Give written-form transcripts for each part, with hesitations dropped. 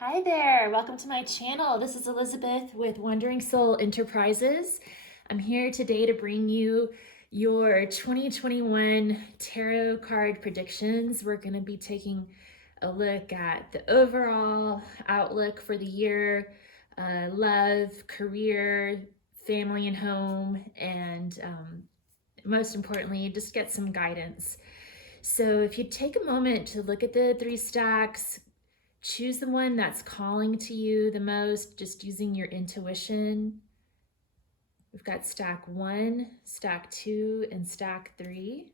Hi there, welcome to my channel. This is Elizabeth with Wandering Soul Enterprises. I'm here today to bring you your 2021 tarot card predictions. We're going to be taking a look at the overall outlook for the year, love, career, family and home, and most importantly, just get some guidance. So if you take a moment to look at the three stacks, choose the one that's calling to you the most, just using your intuition. We've got stack 1, stack 2, and stack 3.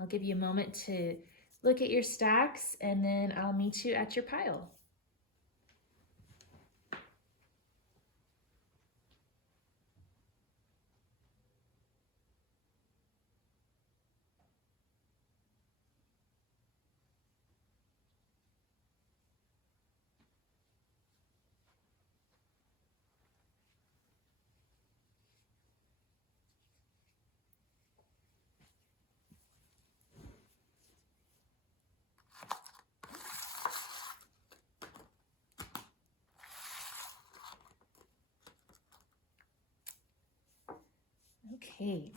I'll give you a moment to look at your stacks, and then I'll meet you at your pile. Okay.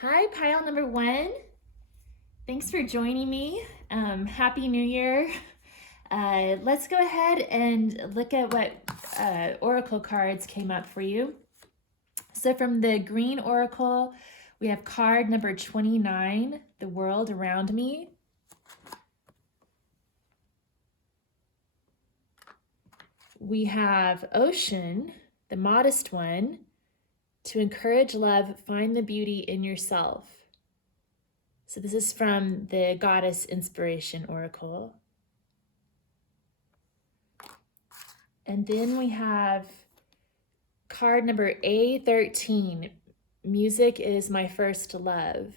Hi, pile number 1. Thanks for joining me. Happy New Year. Let's go ahead and look at what oracle cards came up for you. So from the green oracle, we have card number 29, the world around me. We have ocean, the modest one. To encourage love, find the beauty in yourself. So this is from the goddess inspiration oracle. And then we have card number A13, music is my first love.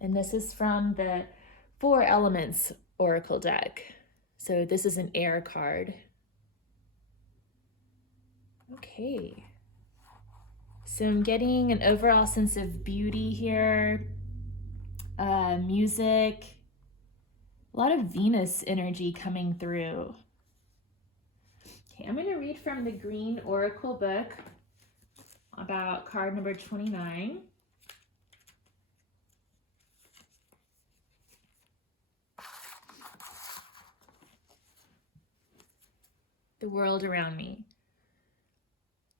And this is from the 4 elements oracle deck. So this is an air card. Okay. So I'm getting an overall sense of beauty here, music, a lot of Venus energy coming through. Okay, I'm going to read from the green oracle book about card number 29. The world around me.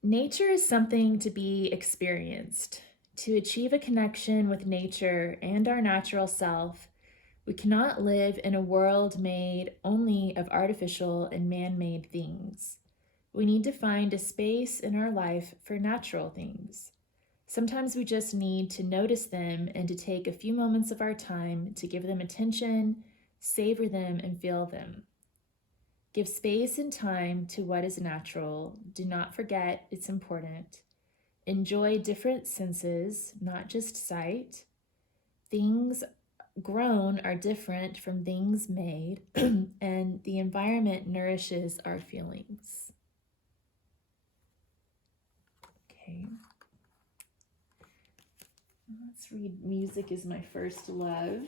Nature is something to be experienced. To achieve a connection with nature and our natural self, we cannot live in a world made only of artificial and man-made things. We need to find a space in our life for natural things. Sometimes we just need to notice them and to take a few moments of our time to give them attention, savor them, and feel them. Give space and time to what is natural. Do not forget it's important. Enjoy different senses, not just sight. Things grown are different from things made, and the environment nourishes our feelings. Okay. Let's read Music is My First Love.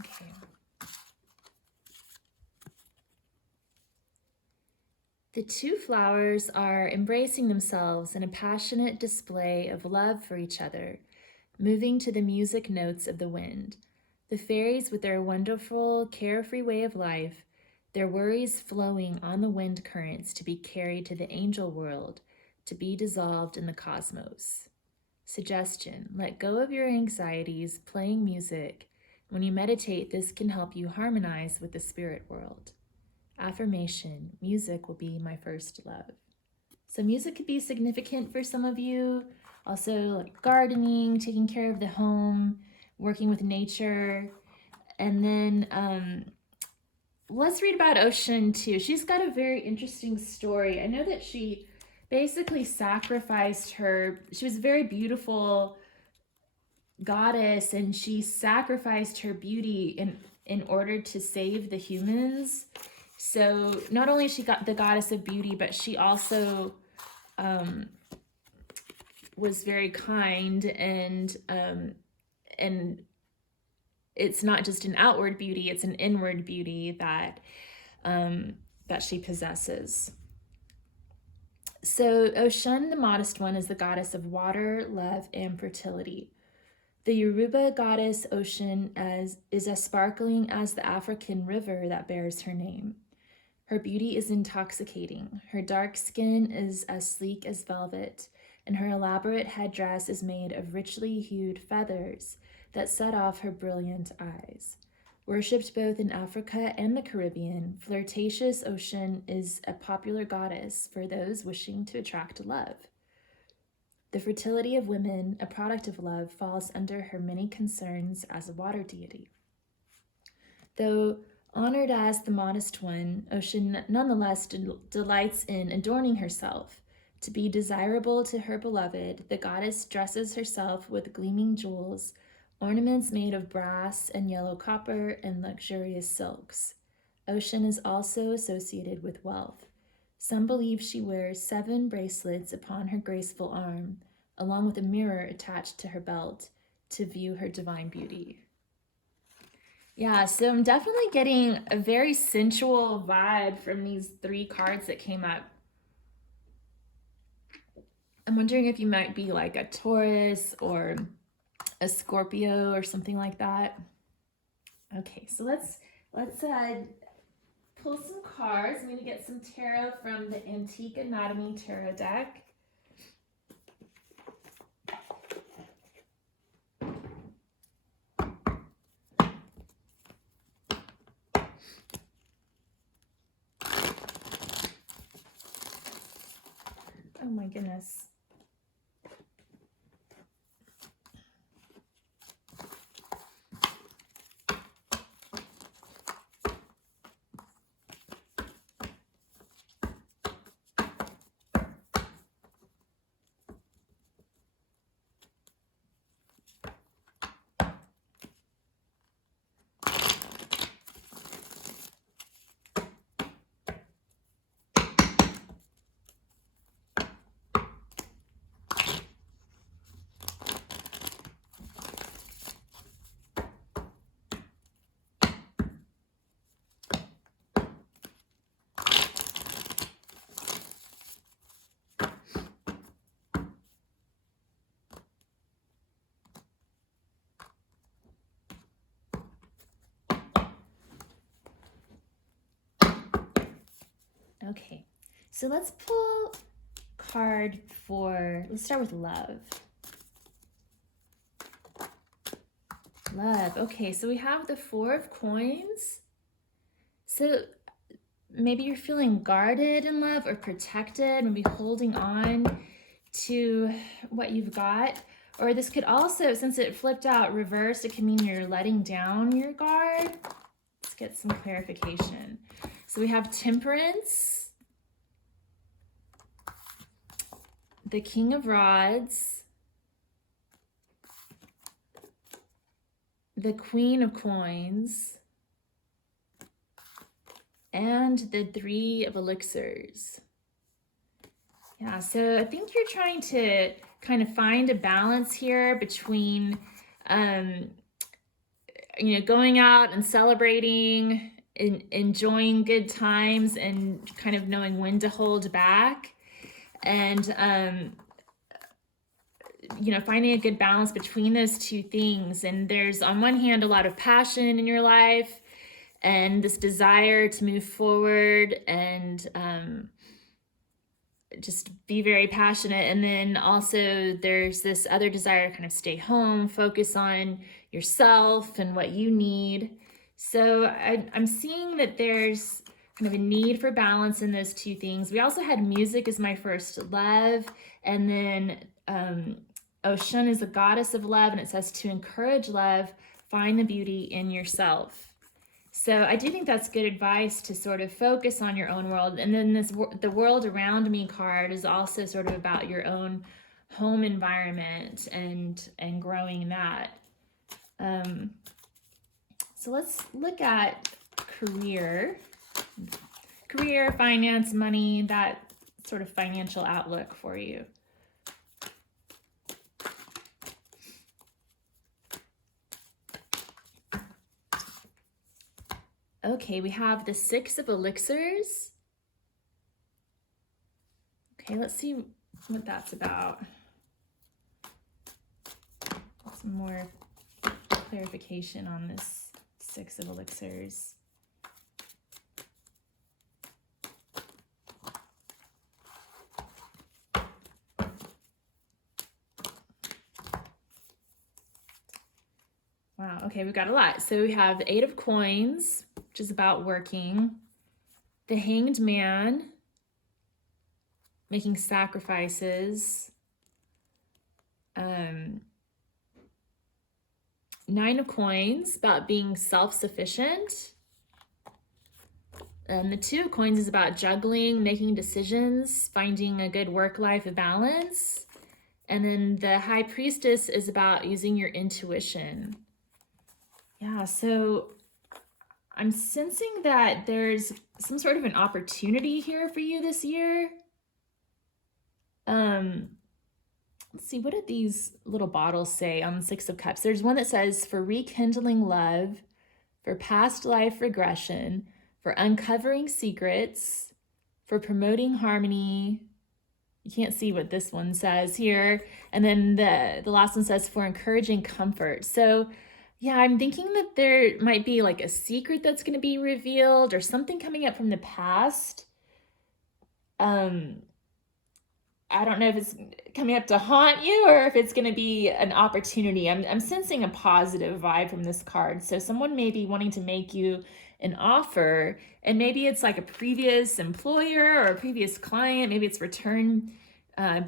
Okay. The 2 flowers are embracing themselves in a passionate display of love for each other, moving to the music notes of the wind. The fairies, with their wonderful, carefree way of life, their worries flowing on the wind currents to be carried to the angel world, to be dissolved in the cosmos. Suggestion: let go of your anxieties playing music. When you meditate, this can help you harmonize with the spirit world. Affirmation: music will be my first love. So music could be significant for some of you. Also, like gardening, taking care of the home, working with nature. And then let's read about Ocean too. She's got a very interesting story. I know that she basically sacrificed she was a very beautiful goddess, and she sacrificed her beauty in order to save the humans. So not only she got the goddess of beauty, but she also was very kind, and it's not just an outward beauty, it's an inward beauty that she possesses. So Oshun, the modest one, is the goddess of water, love, and fertility. The Yoruba goddess Ocean is as sparkling as the African river that bears her name. Her beauty is intoxicating. Her dark skin is as sleek as velvet, and her elaborate headdress is made of richly hued feathers that set off her brilliant eyes. Worshipped both in Africa and the Caribbean, flirtatious Ocean is a popular goddess for those wishing to attract love. The fertility of women, a product of love, falls under her many concerns as a water deity. Though honored as the modest one, Ocean nonetheless delights in adorning herself. To be desirable to her beloved, the goddess dresses herself with gleaming jewels, ornaments made of brass and yellow copper, and luxurious silks. Ocean is also associated with wealth. Some believe she wears 7 bracelets upon her graceful arm, along with a mirror attached to her belt to view her divine beauty. Yeah, so I'm definitely getting a very sensual vibe from these 3 cards that came up. I'm wondering if you might be like a Taurus or a Scorpio or something like that. Okay, so let's pull some cards. I'm going to get some tarot from the Antique Anatomy Tarot deck. Oh my goodness. Okay, so let's pull card for, let's start with love. Love, okay, so we have the 4 of coins. So maybe you're feeling guarded in love or protected, maybe holding on to what you've got. Or this could also, since it flipped out reversed, it can mean you're letting down your guard. Let's get some clarification. So we have Temperance, the King of Rods, the Queen of Coins, and the 3 of Elixirs. Yeah, so I think you're trying to kind of find a balance here between, going out and celebrating, enjoying good times, and kind of knowing when to hold back, and finding a good balance between those 2 things. And there's, on one hand, a lot of passion in your life and this desire to move forward and just be very passionate. And then also there's this other desire to kind of stay home, focus on yourself and what you need. So I'm seeing that there's kind of a need for balance in those 2 things. We also had music as my first love, and then Oshun is the goddess of love, and it says to encourage love, find the beauty in yourself. So I do think that's good advice to sort of focus on your own world. And then the world around me card is also sort of about your own home environment and growing that. So let's look at career, finance, money, that sort of financial outlook for you. Okay, we have the 6 of elixirs. Okay, let's see what that's about. Some more clarification on this 6 of elixirs. Wow, okay, we've got a lot. So we have the 8 of coins, which is about working. The Hanged Man, making sacrifices. 9 of coins, about being self-sufficient. And the 2 of coins is about juggling, making decisions, finding a good work-life balance. And then the High Priestess is about using your intuition. Yeah, so I'm sensing that there's some sort of an opportunity here for you this year. Let's see, what did these little bottles say on the 6 of Cups? There's one that says, for rekindling love, for past life regression, for uncovering secrets, for promoting harmony. You can't see what this one says here. And then the last one says, for encouraging comfort. So yeah, I'm thinking that there might be like a secret that's going to be revealed or something coming up from the past. I don't know if it's coming up to haunt you or if it's going to be an opportunity. I'm sensing a positive vibe from this card. So someone may be wanting to make you an offer, and maybe it's like a previous employer or a previous client. Maybe it's return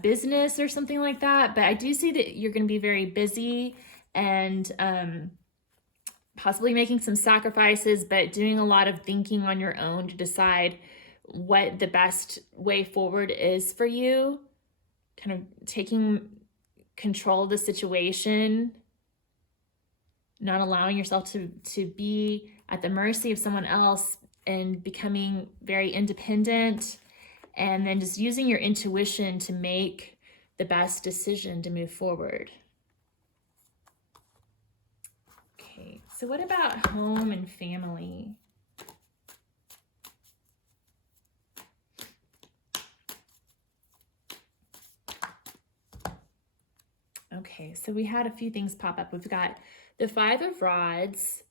business or something like that. But I do see that you're going to be very busy and possibly making some sacrifices, but doing a lot of thinking on your own to decide what the best way forward is for you. Kind of taking control of the situation, not allowing yourself to be at the mercy of someone else, and becoming very independent, and then just using your intuition to make the best decision to move forward. Okay, so what about home and family? Okay, so we had a few things pop up. We've got the 5 of rods,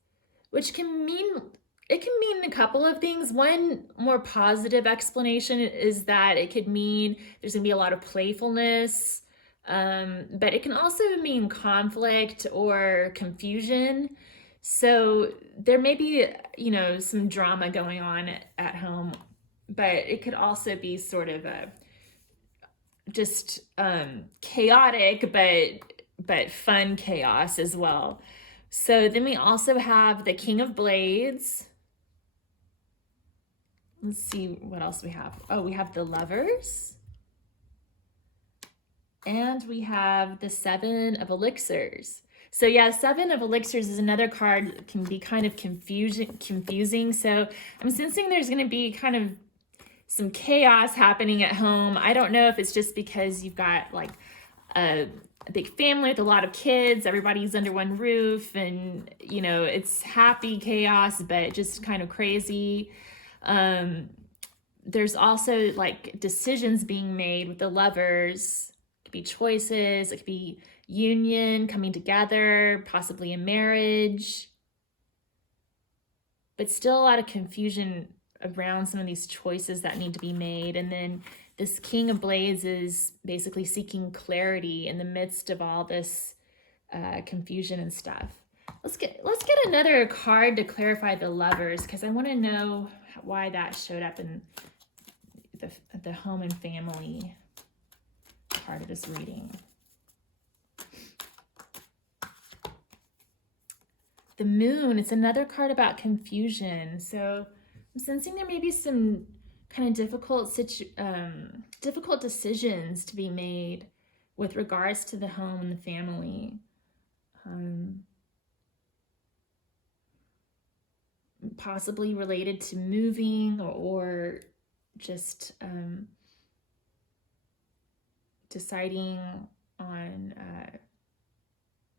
which can mean a couple of things. One more positive explanation is that it could mean there's gonna be a lot of playfulness, but it can also mean conflict or confusion. So there may be, some drama going on at home, but it could also be sort of just chaotic, but fun chaos as well. So then we also have the King of Blades. Let's see what else we have. Oh, we have the Lovers. And we have the 7 of Elixirs. So yeah, 7 of Elixirs is another card that can be kind of confusing. So I'm sensing there's going to be kind of some chaos happening at home. I don't know if it's just because you've got like a big family with a lot of kids, everybody's under one roof, and it's happy chaos, but just kind of crazy. There's also like decisions being made with the Lovers. It could be choices, it could be union, coming together, possibly a marriage, but still a lot of confusion around some of these choices that need to be made. And then this King of Blades is basically seeking clarity in the midst of all this confusion and stuff. Let's get another card to clarify the Lovers, because I want to know why that showed up in the home and family part of this reading. the moon, it's another card about confusion. So I'm sensing there may be some kind of difficult decisions to be made with regards to the home and the family. Possibly related to moving or just deciding on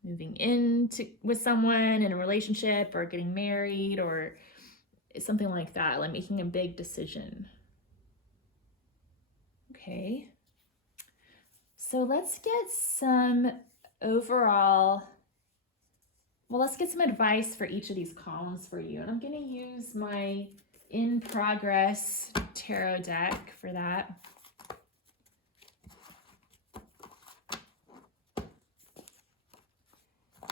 moving with someone in a relationship or getting married or something like that, like making a big decision. Okay. So let's get some let's get some advice for each of these columns for you. And I'm going to use my In Progress tarot deck for that.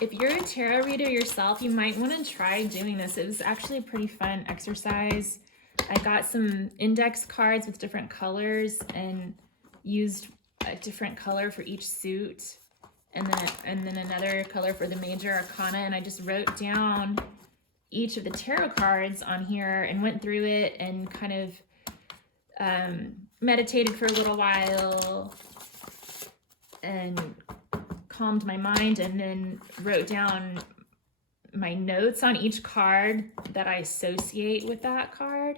If you're a tarot reader yourself, you might want to try doing this. It was actually a pretty fun exercise. I got some index cards with different colors and used a different color for each suit. And then another color for the major arcana, and I just wrote down each of the tarot cards on here and went through it and kind of meditated for a little while and calmed my mind, and then wrote down my notes on each card that I associate with that card.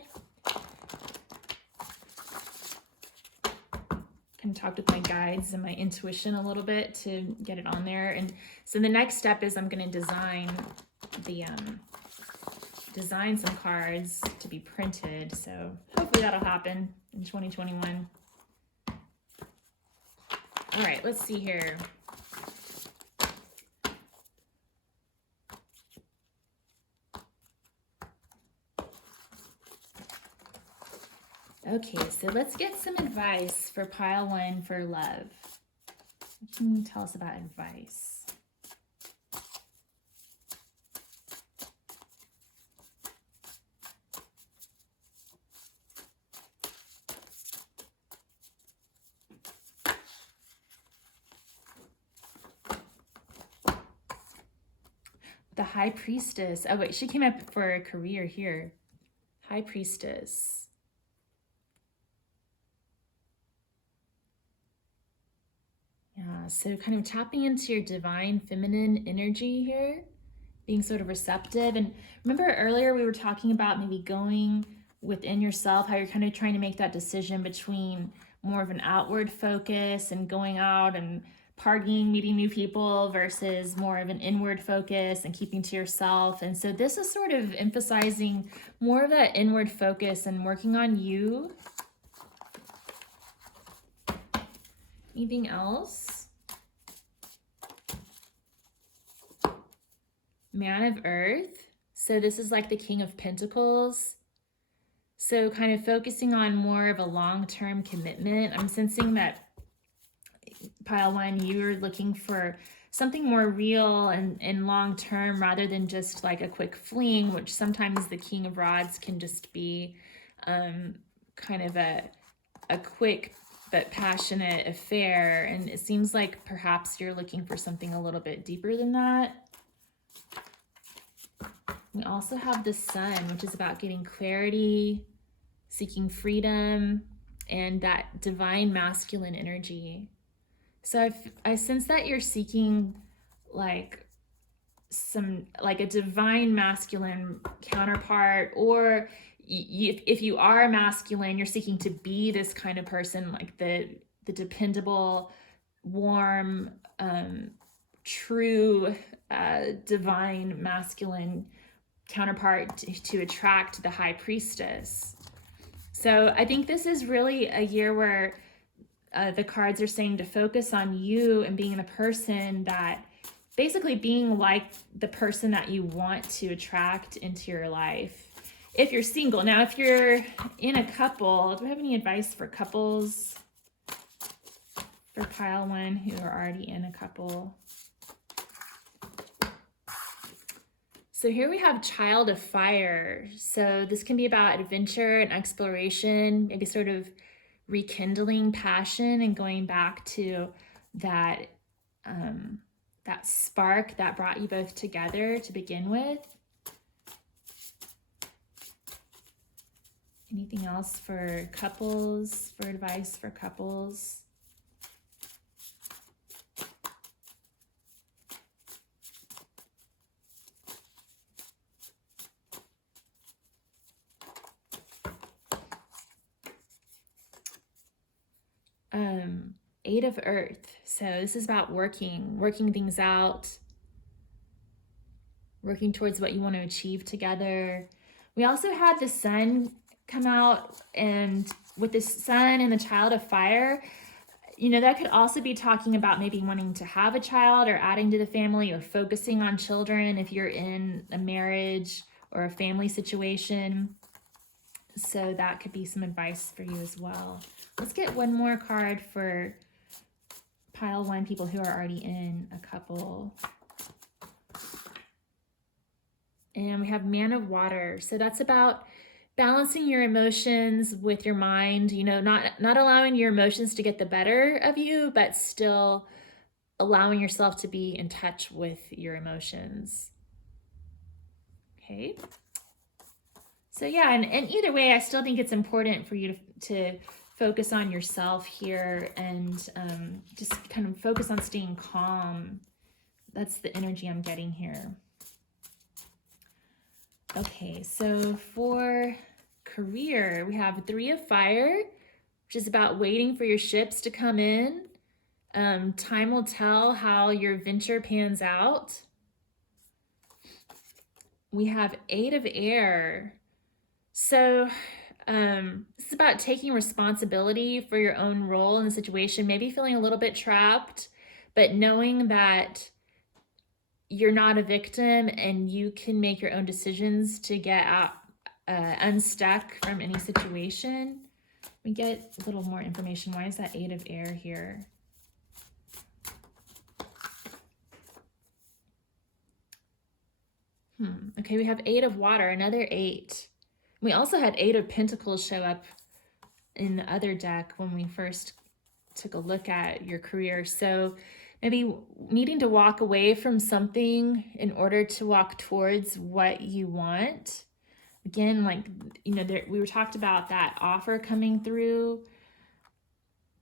Kind of talked with my guides and my intuition a little bit to get it on there. And so the next step is I'm going to design some cards to be printed. So hopefully that'll happen in 2021. All right, let's see here. Okay, so let's get some advice for pile one for love. What can you tell us about advice? The High Priestess. Oh wait, she came up for a career here. High Priestess. Yeah, so kind of tapping into your divine feminine energy here, being sort of receptive. And remember earlier we were talking about maybe going within yourself, how you're kind of trying to make that decision between more of an outward focus and going out and partying, meeting new people, versus more of an inward focus and keeping to yourself. And so this is sort of emphasizing more of that inward focus and working on you. Anything else? Man of Earth. So this is like the King of Pentacles. So kind of focusing on more of a long-term commitment. I'm sensing that, pile one, you're looking for something more real and long-term rather than just like a quick fling, which sometimes the King of Rods can just be kind of a quick but passionate affair. And it seems like perhaps you're looking for something a little bit deeper than that. We also have the Sun, which is about getting clarity, seeking freedom, and that divine masculine energy. So I sense that you're seeking like a divine masculine counterpart, or if you are masculine, you're seeking to be this kind of person, like the dependable, warm, true, divine masculine counterpart to attract the High Priestess. So I think this is really a year where the cards are saying to focus on you and being the person that, basically being like the person that you want to attract into your life. If you're single. Now, if you're in a couple, do I have any advice for couples? For pile one who are already in a couple. So here we have Child of Fire. So this can be about adventure and exploration, maybe sort of rekindling passion and going back to that that spark that brought you both together to begin with. Anything else for couples, for advice for couples? Eight of Earth. So this is about working things out, working towards what you want to achieve together. We also had the Sun come out, and with the Sun and the Child of Fire, you know, that could also be talking about maybe wanting to have a child or adding to the family or focusing on children if you're in a marriage or a family situation. So that could be some advice for you as well. Let's get one more card for pile one, people who are already in a couple. And we have Man of Water. So that's about balancing your emotions with your mind, you know, not allowing your emotions to get the better of you, but still allowing yourself to be in touch with your emotions. Okay. So yeah, and either way, I still think it's important for you to focus on yourself here and just kind of focus on staying calm. That's the energy I'm getting here. Okay, so for career, we have Three of Fire, which is about waiting for your ships to come in. Time will tell how your venture pans out. We have Eight of Air. So this is about taking responsibility for your own role in the situation, maybe feeling a little bit trapped, but knowing that you're not a victim and you can make your own decisions to get out, unstuck from any situation. We get a little more information. Why is that Eight of Air here? Okay, we have Eight of Water, another 8. We also had Eight of Pentacles show up in the other deck when we first took a look at your career. So maybe needing to walk away from something in order to walk towards what you want. Again, like, you know, we were talked about that offer coming through,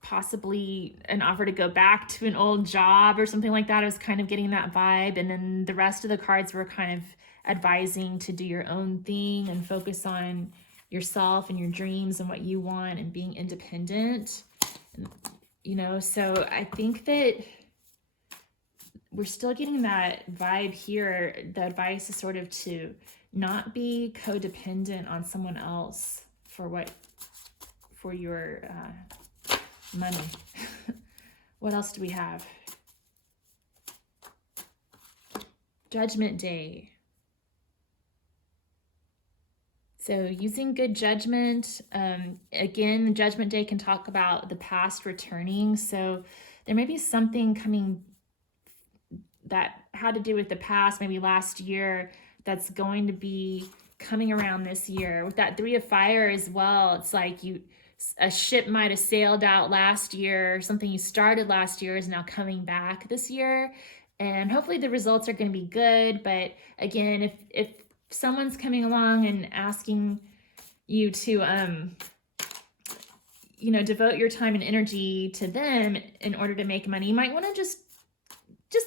possibly an offer to go back to an old job or something like that. I was kind of getting that vibe. And then the rest of the cards were kind of advising to do your own thing and focus on yourself and your dreams and what you want and being independent. You know, so I think that we're still getting that vibe here. The advice is sort of to not be codependent on someone else for your money. What else do we have? Judgment Day. So using good judgment. Again, the Judgment Day can talk about the past returning. So there may be something coming that had to do with the past, maybe last year, that's going to be coming around this year. With that Three of Fire as well, it's like a ship might have sailed out last year, something you started last year is now coming back this year. And hopefully the results are going to be good. But again, if someone's coming along and asking you to, you know, devote your time and energy to them in order to make money, you might want to just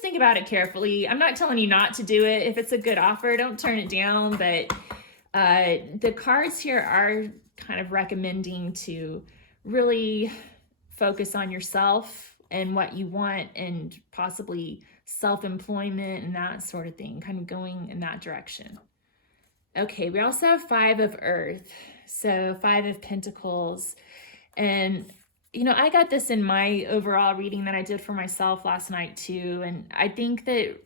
think about it carefully. I'm not telling you not to do it. If it's a good offer, don't turn it down. But the cards here are kind of recommending to really focus on yourself and what you want, and possibly self-employment and that sort of thing, kind of going in that direction. Okay, we also have Five of Earth. So Five of Pentacles. And, you know, I got this in my overall reading that I did for myself last night too. And I think that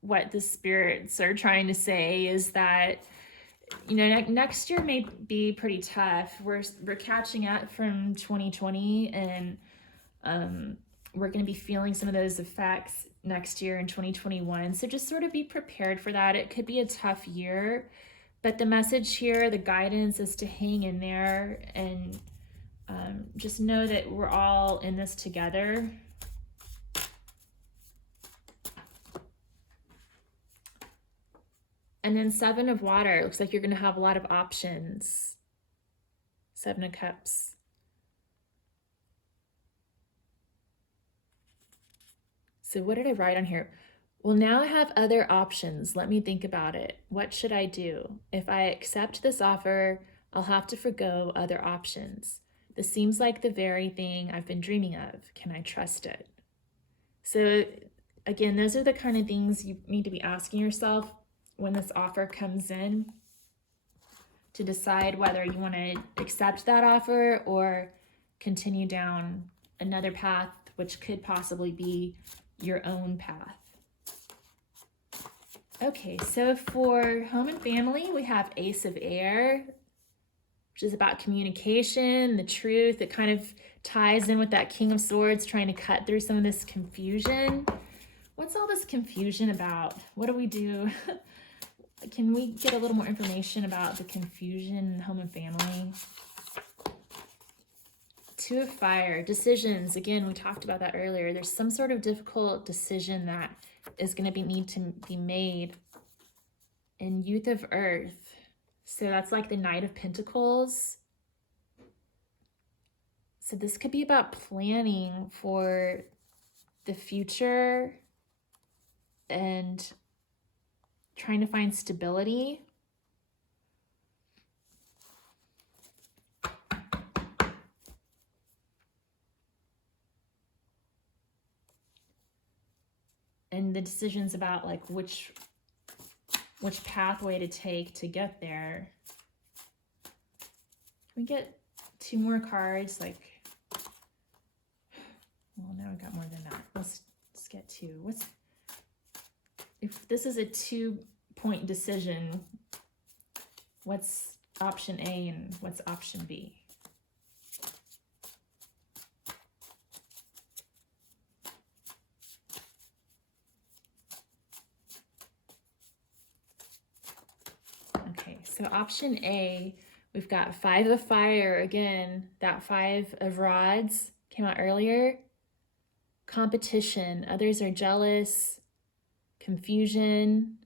what the spirits are trying to say is that, you know, next year may be pretty tough. We're catching up from 2020, and we're going to be feeling some of those effects next year in 2021. So just sort of be prepared for that. It could be a tough year, but the message here, the guidance, is to hang in there and just know that we're all in this together. And then 7 of water. Looks like you're going to have a lot of options. 7 of cups. So what did I write on here? Well, now I have other options. Let me think about it. What should I do? If I accept this offer, I'll have to forgo other options. This seems like the very thing I've been dreaming of. Can I trust it? So again, those are the kind of things you need to be asking yourself when this offer comes in, to decide whether you want to accept that offer or continue down another path, which could possibly be your own path. Okay, so for home and family, we have Ace of Air, which is about communication, the truth. It kind of ties in with that King of Swords, trying to cut through some of this confusion. What's all this confusion about? What do we do? Can we get a little more information about the confusion in home and family? 2 of Fire, decisions. Again, we talked about that earlier. There's some sort of difficult decision that is going to need to be made. And Youth of Earth. So that's like the Knight of Pentacles. So this could be about planning for the future and trying to find stability. And the decisions about like which pathway to take to get there. Can we get 2 more cards? Like, well, now I got more than that. Let's get 2. If this is a 2-point decision, what's option A and what's option B? Okay, so option A, we've got 5 of Fire. Again, that 5 of Rods came out earlier. Competition. Others are jealous. Confusion.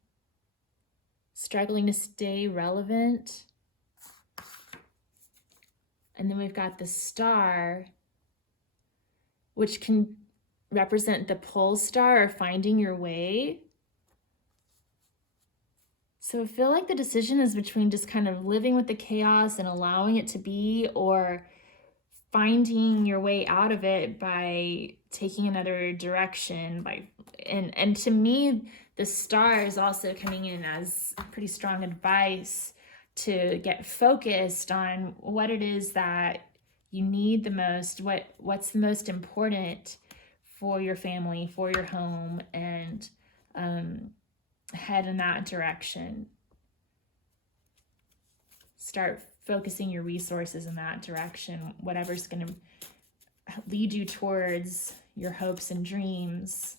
Struggling to stay relevant. And then we've got the Star, which can represent the pole star or finding your way. So I feel like the decision is between just kind of living with the chaos and allowing it to be, or finding your way out of it by taking another direction. And to me, the Star is also coming in as pretty strong advice to get focused on what it is that you need the most, what's the most important for your family, for your home, and head in that direction. Start focusing your resources in that direction, whatever's going to lead you towards your hopes and dreams,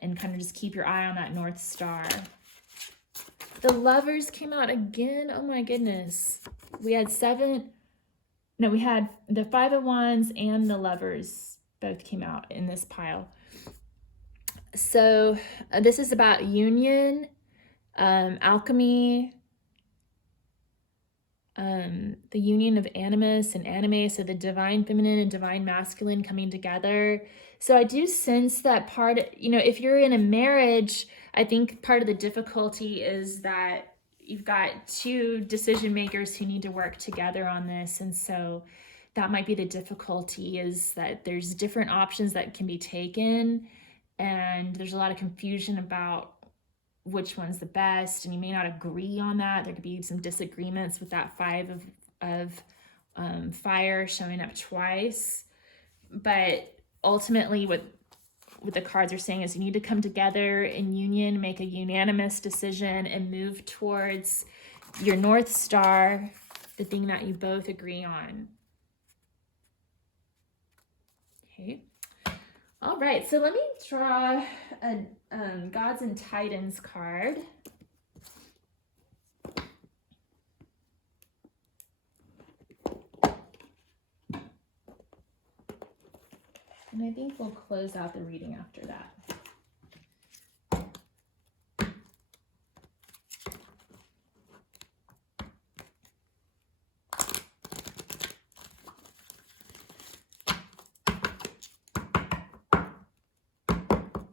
and kind of just keep your eye on that North Star. The Lovers came out again. Oh my goodness. We had we had the 5 of Wands and the Lovers both came out in this pile. So this is about union, alchemy, the union of animus and anime, so the divine feminine and divine masculine coming together. So I do sense that part, if you're in a marriage, I think part of the difficulty is that you've got 2 decision makers who need to work together on this. And so that might be the difficulty, is that there's different options that can be taken, and there's a lot of confusion about which one's the best, and you may not agree on that. There could be some disagreements with that 5 of Fire showing up twice. But ultimately what the cards are saying is you need to come together in union, make a unanimous decision, and move towards your North Star, the thing that you both agree on. Okay. All right, so let me draw a Gods and Titans card. And I think we'll close out the reading after that.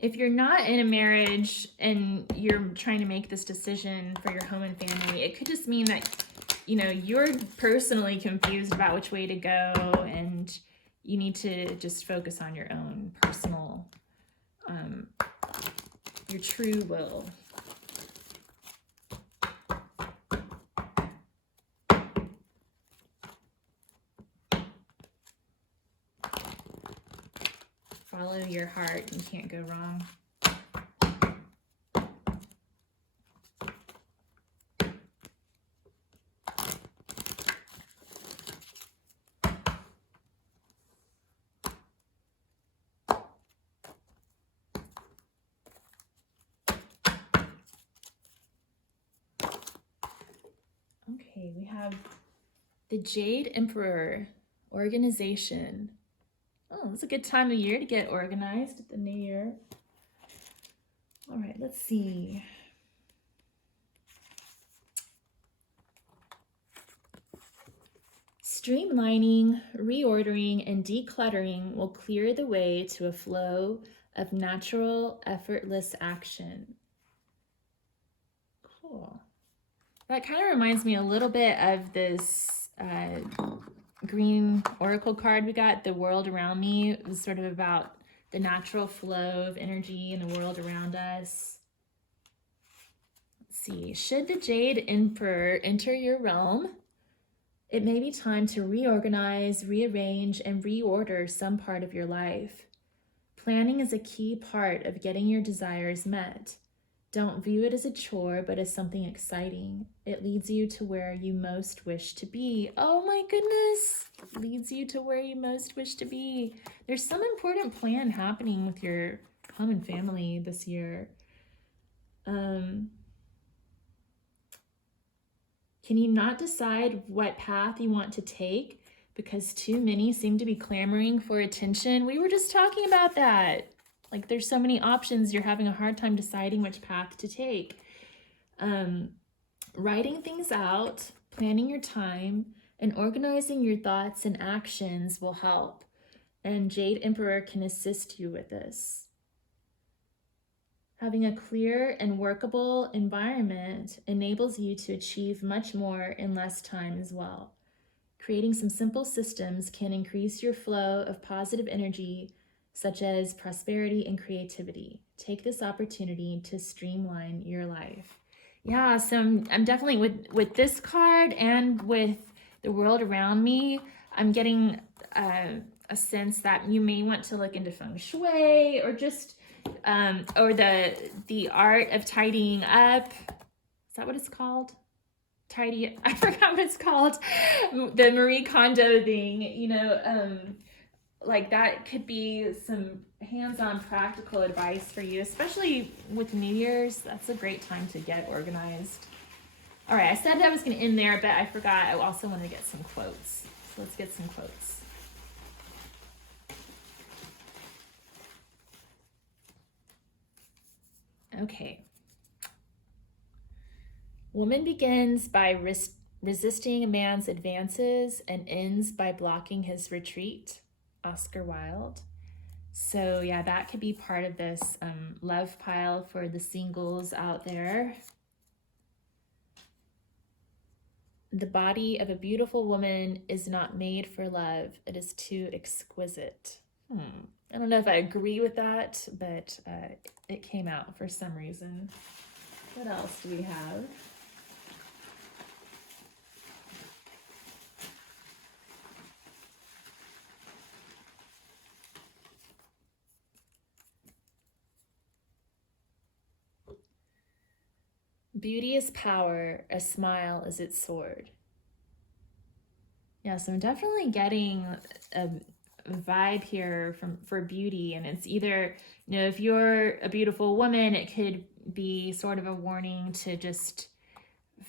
if you're not in a marriage and you're trying to make this decision for your home and family, it could just mean that, you're personally confused about which way to go, and you need to just focus on your own personal, your true will. Follow your heart, you can't go wrong. Okay, we have the Jade Emperor, organization. Oh, it's a good time of year to get organized at the new year. All right, let's see. Streamlining, reordering, and decluttering will clear the way to a flow of natural, effortless action. Cool. That kind of reminds me a little bit of this green oracle card we got, The World Around Me. It was sort of about the natural flow of energy in the world around us. Let's see. Should the Jade Emperor enter your realm, it may be time to reorganize, rearrange, and reorder some part of your life. Planning is a key part of getting your desires met. Don't view it as a chore, but as something exciting. It leads you to where you most wish to be. Oh my goodness, leads you to where you most wish to be. There's some important plan happening with your home and family this year. Can you not decide what path you want to take because too many seem to be clamoring for attention? We were just talking about that. Like, there's so many options, you're having a hard time deciding which path to take. Writing things out, planning your time, and organizing your thoughts and actions will help. And Jade Emperor can assist you with this. Having a clear and workable environment enables you to achieve much more in less time as well. Creating some simple systems can increase your flow of positive energy, such as prosperity and creativity. Take this opportunity to streamline your life. Yeah, so I'm definitely with this card and with the world around me, I'm getting a sense that you may want to look into feng shui, or just or the art of tidying up. Is that what it's called? I forgot what it's called. The Marie Kondo thing, like that could be some hands-on practical advice for you, especially with New Year's. That's a great time to get organized. All right, I said I was going to end there, but I forgot. I also wanted to get some quotes. So let's get some quotes. Okay. Woman begins by resisting a man's advances and ends by blocking his retreat. Oscar Wilde. So yeah, that could be part of this love pile for the singles out there. The body of a beautiful woman is not made for love. It is too exquisite. I don't know if I agree with that, but it came out for some reason. What else do we have? Beauty is power, a smile is its sword. Yeah, so I'm definitely getting a vibe here for beauty, and it's either, if you're a beautiful woman, it could be sort of a warning to just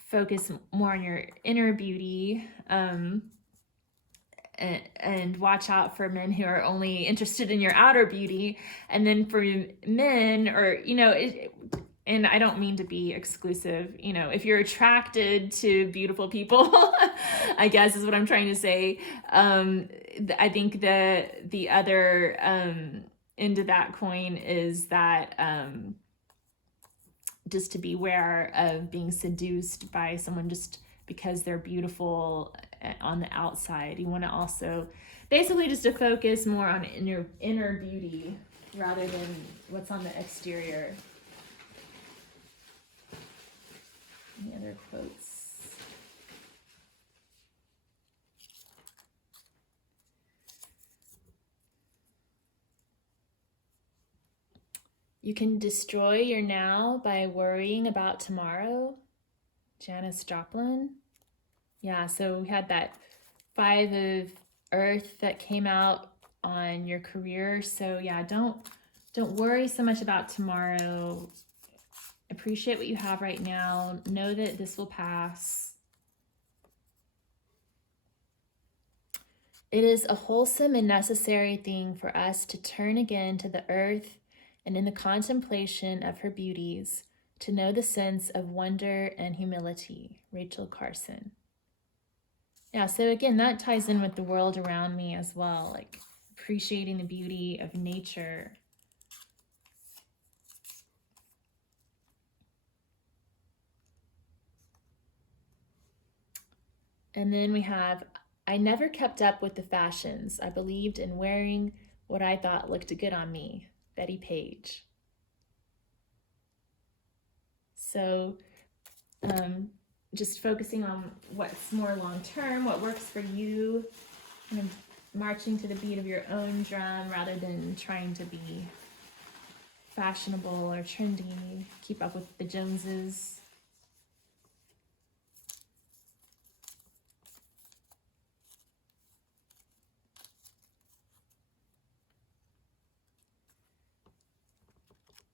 focus more on your inner beauty, and watch out for men who are only interested in your outer beauty. And then for men, or and I don't mean to be exclusive, if you're attracted to beautiful people, I guess is what I'm trying to say. I think the other end of that coin is that just to beware of being seduced by someone just because they're beautiful on the outside. You want to also basically just to focus more on inner beauty rather than what's on the exterior. Any other quotes? You can destroy your now by worrying about tomorrow. Janis Joplin. Yeah, so we had that 5 of Earth that came out on your career. So yeah, don't worry so much about tomorrow. Appreciate what you have right now. Know that this will pass. It is a wholesome and necessary thing for us to turn again to the earth and in the contemplation of her beauties, to know the sense of wonder and humility. Rachel Carson. Yeah, so again, that ties in with the world around me as well, like appreciating the beauty of nature. And then we have, I never kept up with the fashions. I believed in wearing what I thought looked good on me. Betty Page. So just focusing on what's more long-term, what works for you, kind of marching to the beat of your own drum rather than trying to be fashionable or trendy, keep up with the Joneses.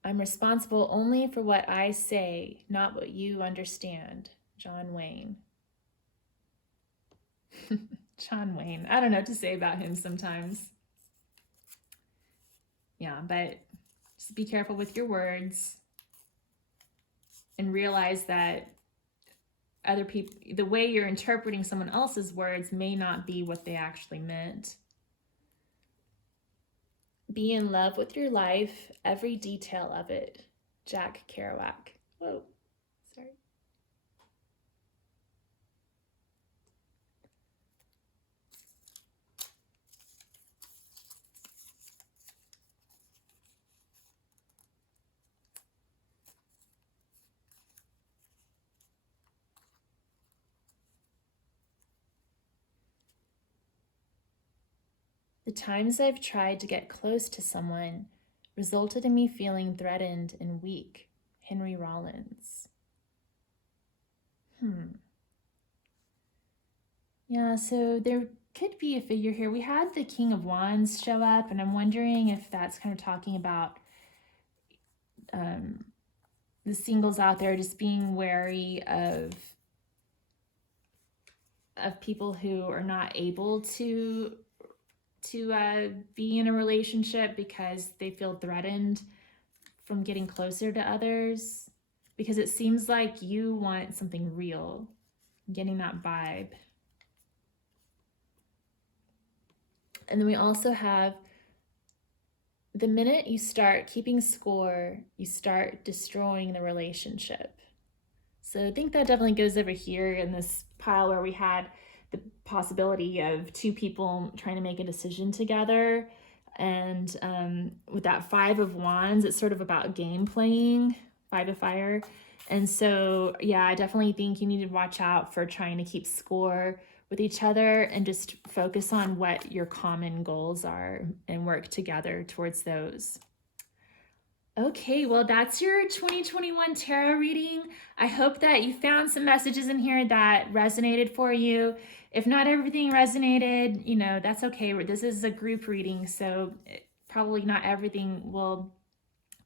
I'm responsible only for what I say, not what you understand. John Wayne. John Wayne. I don't know what to say about him sometimes. Yeah, but just be careful with your words and realize that other people, the way you're interpreting someone else's words may not be what they actually meant. Be in love with your life, every detail of it. Jack Kerouac. Whoa, sorry. The times I've tried to get close to someone resulted in me feeling threatened and weak. Henry Rollins. Yeah, so there could be a figure here. We had the King of Wands show up, and I'm wondering if that's kind of talking about the singles out there just being wary of people who are not able to be in a relationship because they feel threatened from getting closer to others, because it seems like you want something real. I'm getting that vibe. And then we also have, the minute you start keeping score, you start destroying the relationship. So I think that definitely goes over here in this pile where we had the possibility of 2 people trying to make a decision together. And with that 5 of Wands, it's sort of about game playing, 5 of Fire. And so, yeah, I definitely think you need to watch out for trying to keep score with each other and just focus on what your common goals are and work together towards those. Okay, well, that's your 2021 tarot reading. I hope that you found some messages in here that resonated for you. If not everything resonated, you know, that's okay. This is a group reading, so probably not everything will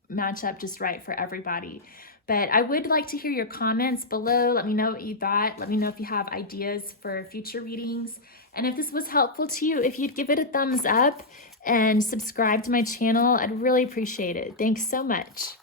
match up just right for everybody. But I would like to hear your comments below. Let me know what you thought. Let me know if you have ideas for future readings. And if this was helpful to you, if you'd give it a thumbs up and subscribe to my channel, I'd really appreciate it. Thanks so much.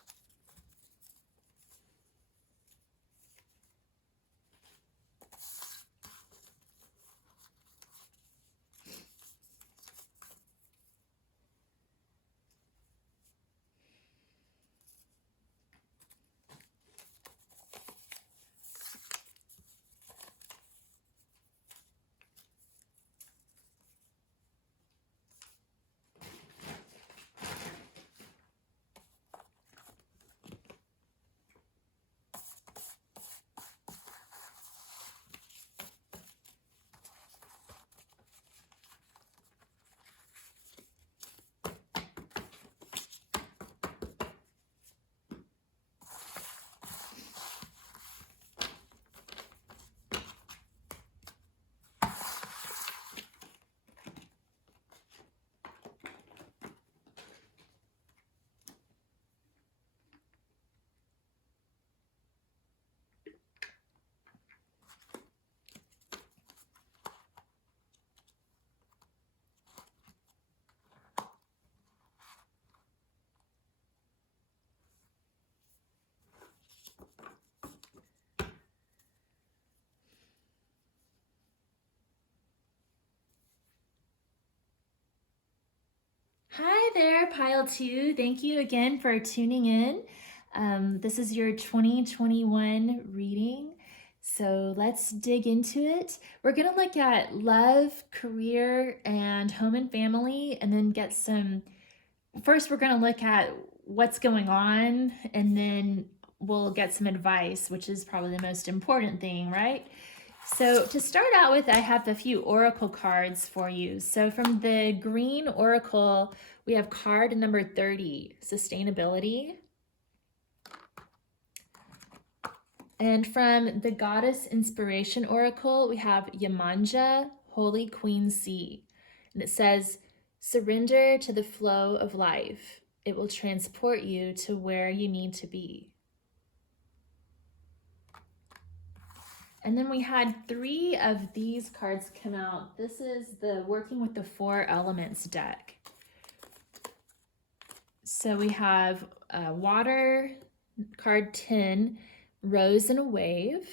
there, Pile 2. Thank you again for tuning in. This is your 2021 reading. So let's dig into it. We're going to look at love, career, and home and family, and then get some. First, we're going to look at what's going on, and then we'll get some advice, which is probably the most important thing, right? So to start out with, I have a few oracle cards for you. So from the green oracle, we have card number 30, sustainability. And from the goddess inspiration oracle, we have Yemanja, Holy Queen Sea. And it says, surrender to the flow of life. It will transport you to where you need to be. And then we had 3 of these cards come out. This is the Working with the 4 Elements deck. So we have water, card 10, rose and a wave.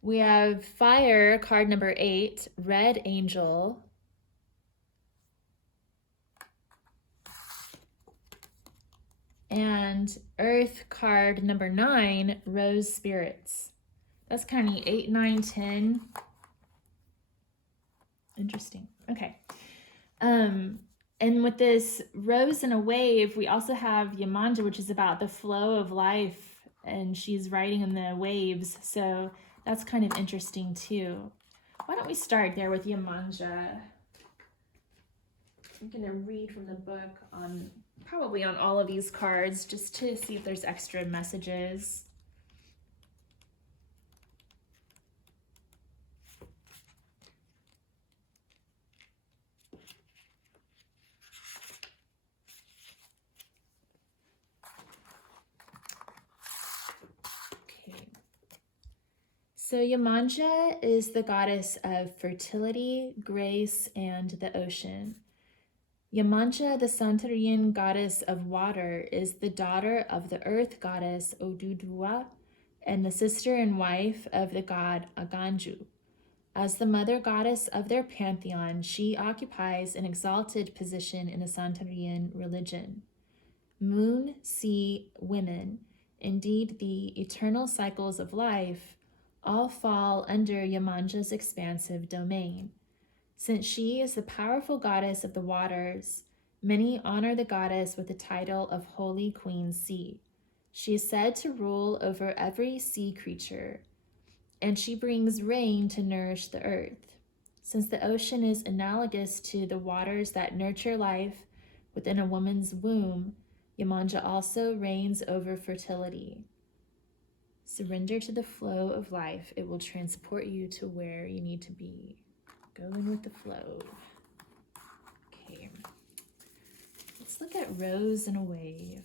We have fire, card number 8, red angel. And earth, card number 9, rose spirits. That's kind of 8, 9, 10. Interesting. Okay. And with this rose and a wave, we also have Yemanja, which is about the flow of life, and she's riding in the waves. So that's kind of interesting too. Why don't we start there with Yemanja? I'm going to read from the book on probably on all of these cards just to see if there's extra messages. Okay. So Yemanja is the goddess of fertility, grace, and the ocean. Yemanja, the Santerian goddess of water, is the daughter of the earth goddess Oduduwa and the sister and wife of the god Aganju. As the mother goddess of their pantheon, she occupies an exalted position in the Santerian religion. Moon, sea, women, indeed the eternal cycles of life, all fall under Yemanja's expansive domain. Since she is the powerful goddess of the waters, many honor the goddess with the title of Holy Queen Sea. She is said to rule over every sea creature, and she brings rain to nourish the earth. Since the ocean is analogous to the waters that nurture life within a woman's womb, Yemanja also reigns over fertility. Surrender to the flow of life. It will transport you to where you need to be. Going with the flow. Okay. Let's look at rose and a wave.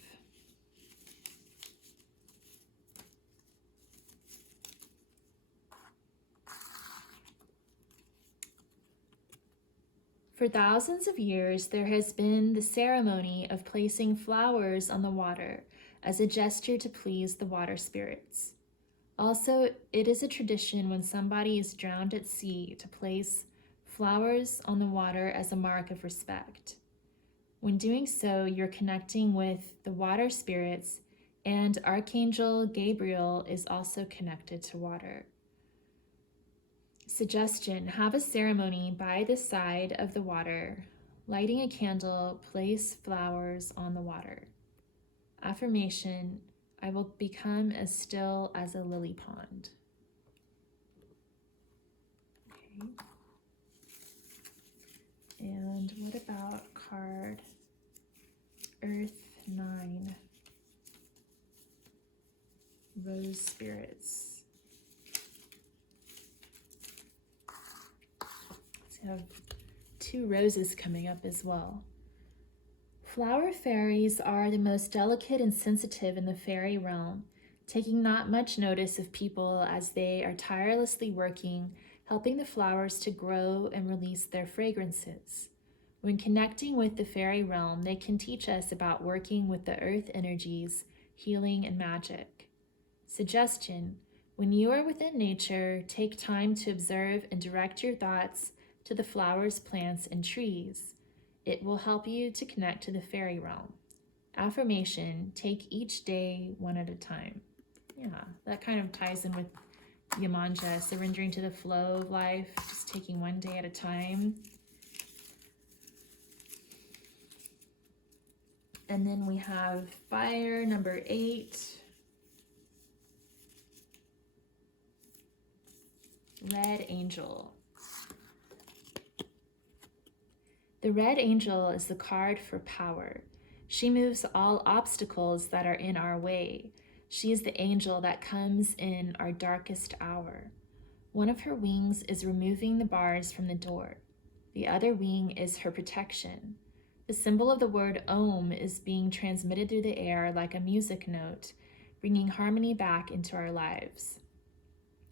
For thousands of years, there has been the ceremony of placing flowers on the water as a gesture to please the water spirits. Also, it is a tradition when somebody is drowned at sea to place flowers on the water as a mark of respect. When doing so, you're connecting with the water spirits, and Archangel Gabriel is also connected to water. Suggestion: have a ceremony by the side of the water, lighting a candle, place flowers on the water. Affirmation: I will become as still as a lily pond. Okay. And what about card Earth 9, Rose Spirits? So I have 2 roses coming up as well. Flower fairies are the most delicate and sensitive in the fairy realm, taking not much notice of people as they are tirelessly working, helping the flowers to grow and release their fragrances. When connecting with the fairy realm, they can teach us about working with the earth energies, healing, and magic. Suggestion: When you are within nature, take time to observe and direct your thoughts to the flowers, plants, and trees. It will help you to connect to the fairy realm. Affirmation, take each day one at a time. Yeah, that kind of ties in with Yamanja, surrendering to the flow of life, just taking one day at a time. And then we have fire, number 8. Red angel. The red angel is the card for power. She moves all obstacles that are in our way. She is the angel that comes in our darkest hour. One of her wings is removing the bars from the door. The other wing is her protection. The symbol of the word Om is being transmitted through the air like a music note, bringing harmony back into our lives.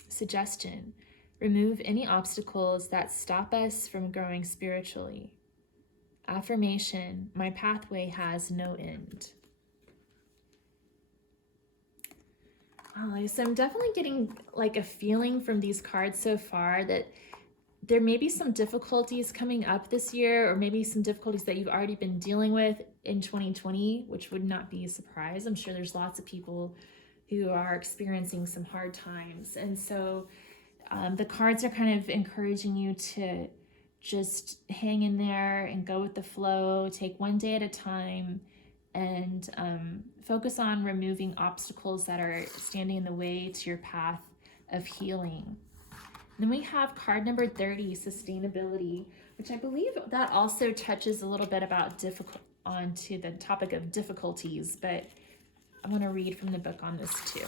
Suggestion: remove any obstacles that stop us from growing spiritually. Affirmation: my pathway has no end. So I'm definitely getting like a feeling from these cards so far that there may be some difficulties coming up this year, or maybe some difficulties that you've already been dealing with in 2020, which would not be a surprise. I'm sure there's lots of people who are experiencing some hard times. And so the cards are kind of encouraging you to just hang in there and go with the flow, take one day at a time, and focus on removing obstacles that are standing in the way to your path of healing. Then we have card number 30, sustainability, which I believe that also touches a little bit about onto the topic of difficulties, but I want to read from the book on this too.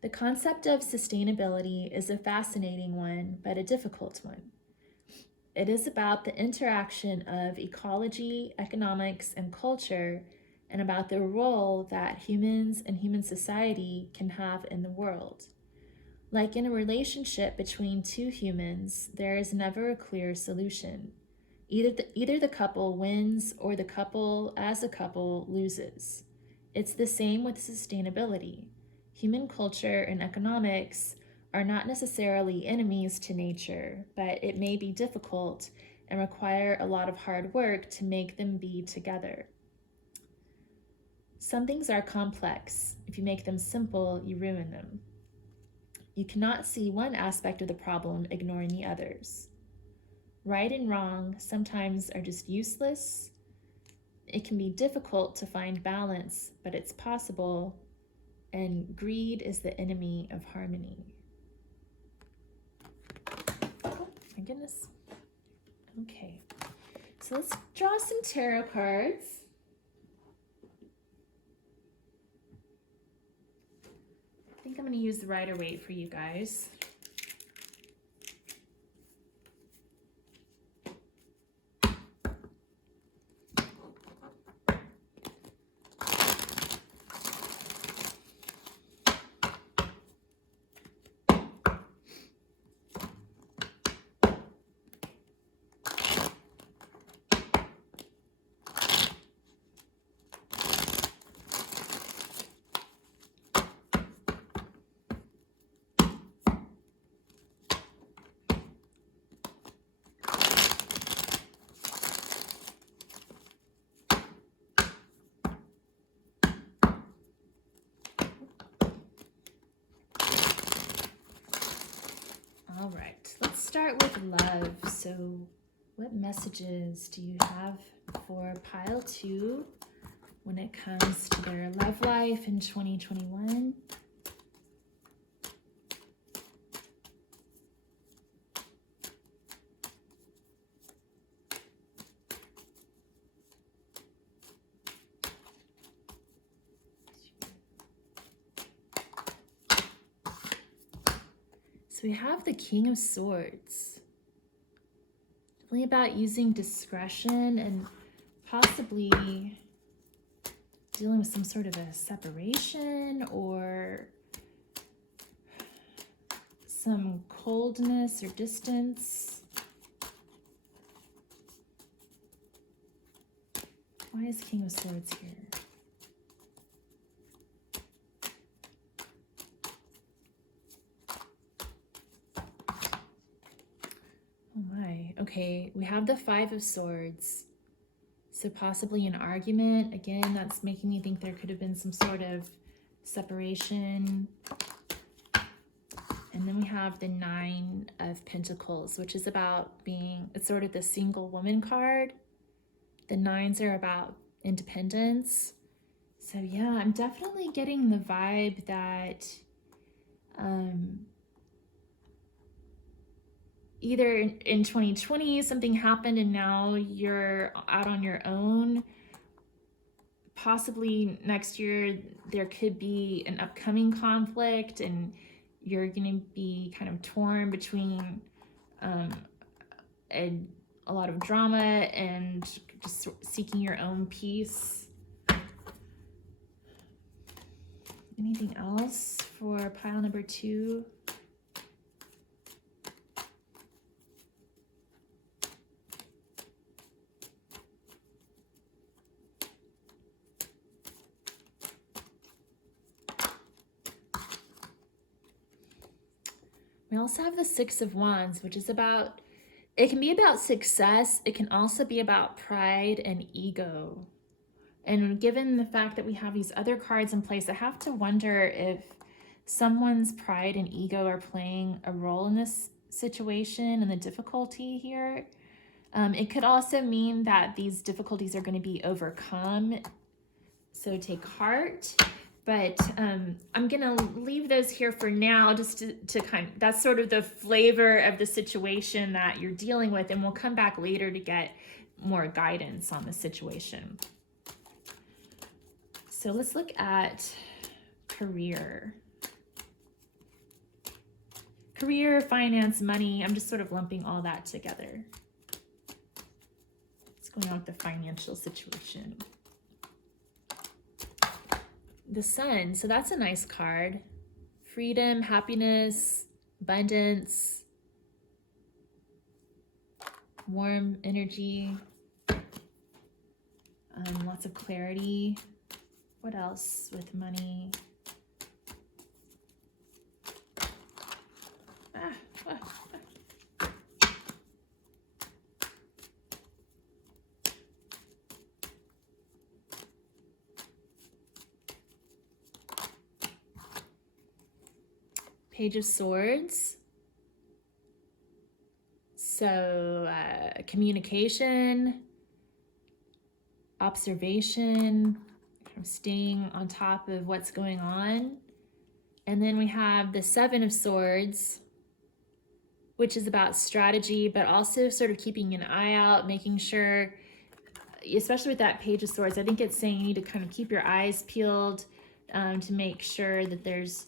The concept of sustainability is a fascinating one, but a difficult one. It is about the interaction of ecology, economics, and culture, and about the role that humans and human society can have in the world. Like in a relationship between two humans, there is never a clear solution. Either the couple wins or the couple as a couple loses. It's the same with sustainability. Human culture and economics are not necessarily enemies to nature, but it may be difficult and require a lot of hard work to make them be together. Some things are complex. If you make them simple, you ruin them. You cannot see one aspect of the problem ignoring the others. Right and wrong sometimes are just useless. It can be difficult to find balance, but it's possible. And greed is the enemy of harmony. Oh, my goodness. Okay, so let's draw some tarot cards. I think I'm going to use the Rider-Waite for you guys. All right, let's start with love. So what messages do you have for pile 2 when it comes to their love life in 2021? So we have the King of Swords. Definitely about using discretion and possibly dealing with some sort of a separation or some coldness or distance. Why is King of Swords here? my. Okay, we have the Five of Swords. So possibly an argument. Again, that's making me think there could have been some sort of separation. And then we have the Nine of Pentacles, which is about being, it's sort of the single woman card. The nines are about independence. So yeah, I'm definitely getting the vibe that either in 2020 something happened and now you're out on your own. Possibly next year there could be an upcoming conflict and you're going to be kind of torn between a lot of drama and just seeking your own peace. Anything else for pile number 2? We also have the Six of Wands, which is about, it can be about success. It can also be about pride and ego. And given the fact that we have these other cards in place, I have to wonder if someone's pride and ego are playing a role in this situation and the difficulty here. It could also mean that these difficulties are going to be overcome. So take heart. But I'm going to leave those here for now just to kind of, that's sort of the flavor of the situation that you're dealing with. And we'll come back later to get more guidance on the situation. So let's look at career. Career, finance, money. I'm just sort of lumping all that together. What's going on with the financial situation? The Sun. So that's a nice card. Freedom, happiness, abundance, warm energy, lots of clarity. What else with money? Page of Swords. So communication, observation, staying on top of what's going on. And then we have the Seven of Swords, which is about strategy, but also sort of keeping an eye out, making sure, especially with that Page of Swords, I think it's saying you need to kind of keep your eyes peeled to make sure that there's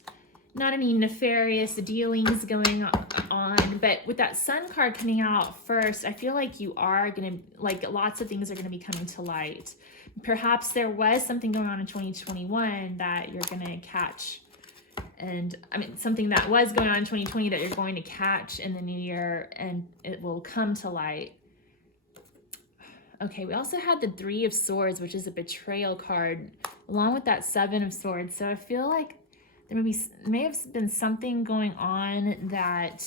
not any nefarious dealings going on. But with that Sun card coming out first, I feel like you are going to, like, lots of things are going to be coming to light. Perhaps there was something going on in 2021 that you're going to catch. And I mean, something that was going on in 2020 that you're going to catch in the new year, and it will come to light. Okay, we also had the Three of Swords, which is a betrayal card, along with that Seven of Swords. So I feel like there may have been something going on that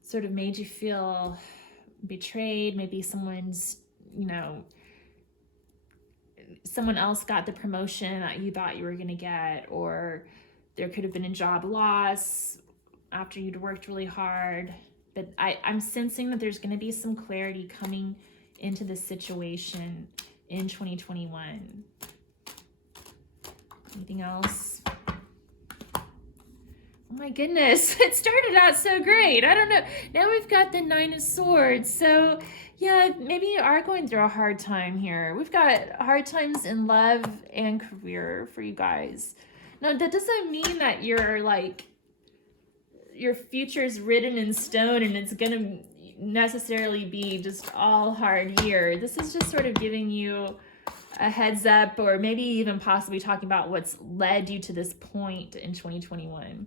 sort of made you feel betrayed. Maybe someone's, someone else got the promotion that you thought you were going to get, or there could have been a job loss after you'd worked really hard. But I'm sensing that there's going to be some clarity coming into this situation in 2021. Anything else? Oh my goodness, it started out so great. I don't know. Now we've got the Nine of Swords. So yeah, maybe you are going through a hard time here. We've got hard times in love and career for you guys. Now, that doesn't mean that you're like, your future's written in stone and it's going to necessarily be just all hard here. This is just sort of giving you a heads up, or maybe even possibly talking about what's led you to this point in 2021.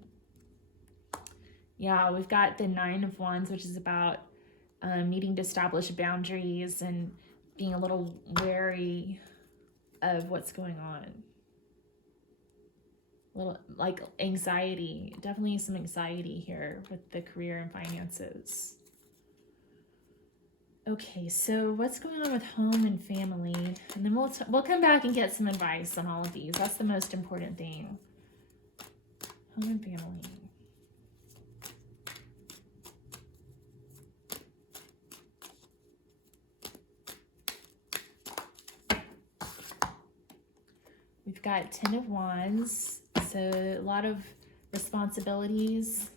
Yeah, we've got the Nine of Wands, which is about needing to establish boundaries and being a little wary of what's going on. A little like anxiety, definitely some anxiety here with the career and finances. Okay, so what's going on with home and family? And then we'll come back and get some advice on all of these. That's the most important thing. Home and family. We've got 10 of Wands, so a lot of responsibilities.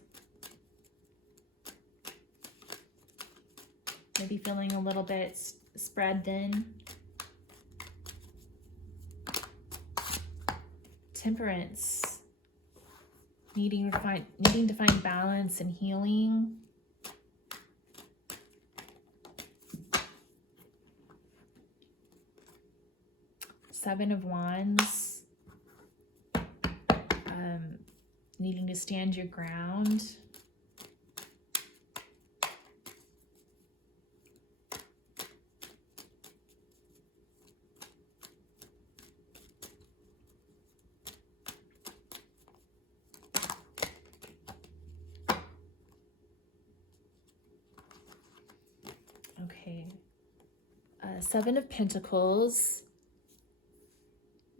Maybe feeling a little bit spread thin. Temperance, needing to find balance and healing. Seven of Wands, needing to stand your ground. Okay, Seven of Pentacles.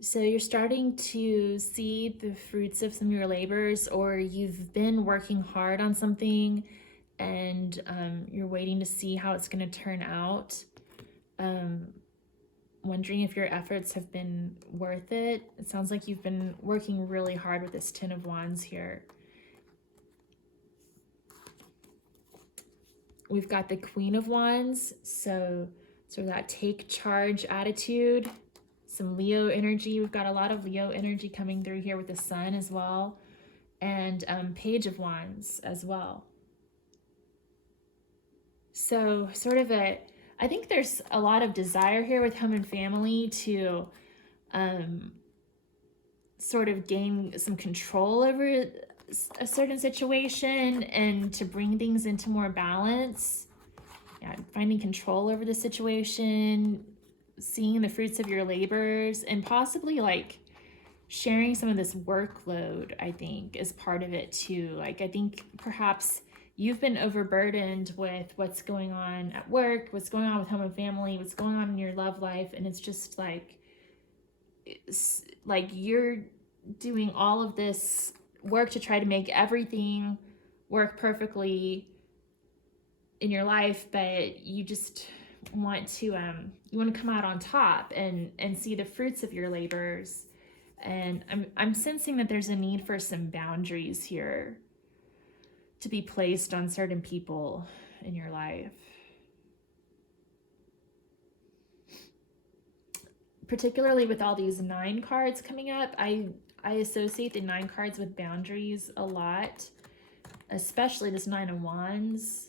So you're starting to see the fruits of some of your labors, or you've been working hard on something and you're waiting to see how it's going to turn out. Wondering if your efforts have been worth it. It sounds like you've been working really hard with this 10 of Wands here. We've got the Queen of Wands, so sort of that take charge attitude. Some Leo energy. We've got a lot of Leo energy coming through here with the Sun as well. And Page of Wands as well. So sort of I think there's a lot of desire here with home and family to sort of gain some control over a certain situation and to bring things into more balance. Yeah, finding control over the situation, seeing the fruits of your labors, and possibly like sharing some of this workload, I think, is part of it too. Like, I think perhaps you've been overburdened with what's going on at work, what's going on with home and family, what's going on in your love life, and it's just like, you're doing all of this work to try to make everything work perfectly in your life, but you just want to come out on top and see the fruits of your labors. And I'm sensing that there's a need for some boundaries here to be placed on certain people in your life. Particularly with all these 9 cards coming up, I associate the 9 cards with boundaries a lot, especially this 9 of Wands,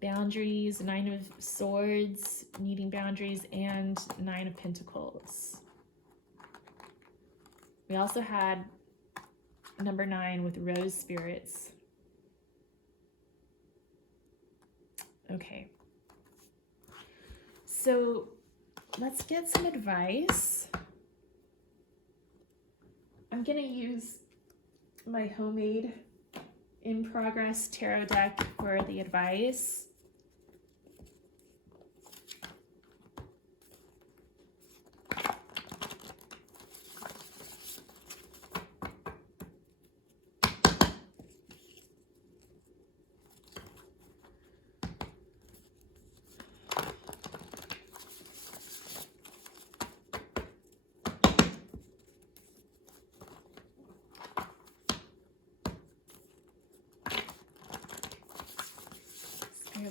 boundaries, 9 of Swords, needing boundaries, and 9 of Pentacles. We also had number 9 with Rose Spirits. Okay. So let's get some advice. I'm going to use my homemade in progress tarot deck for the advice.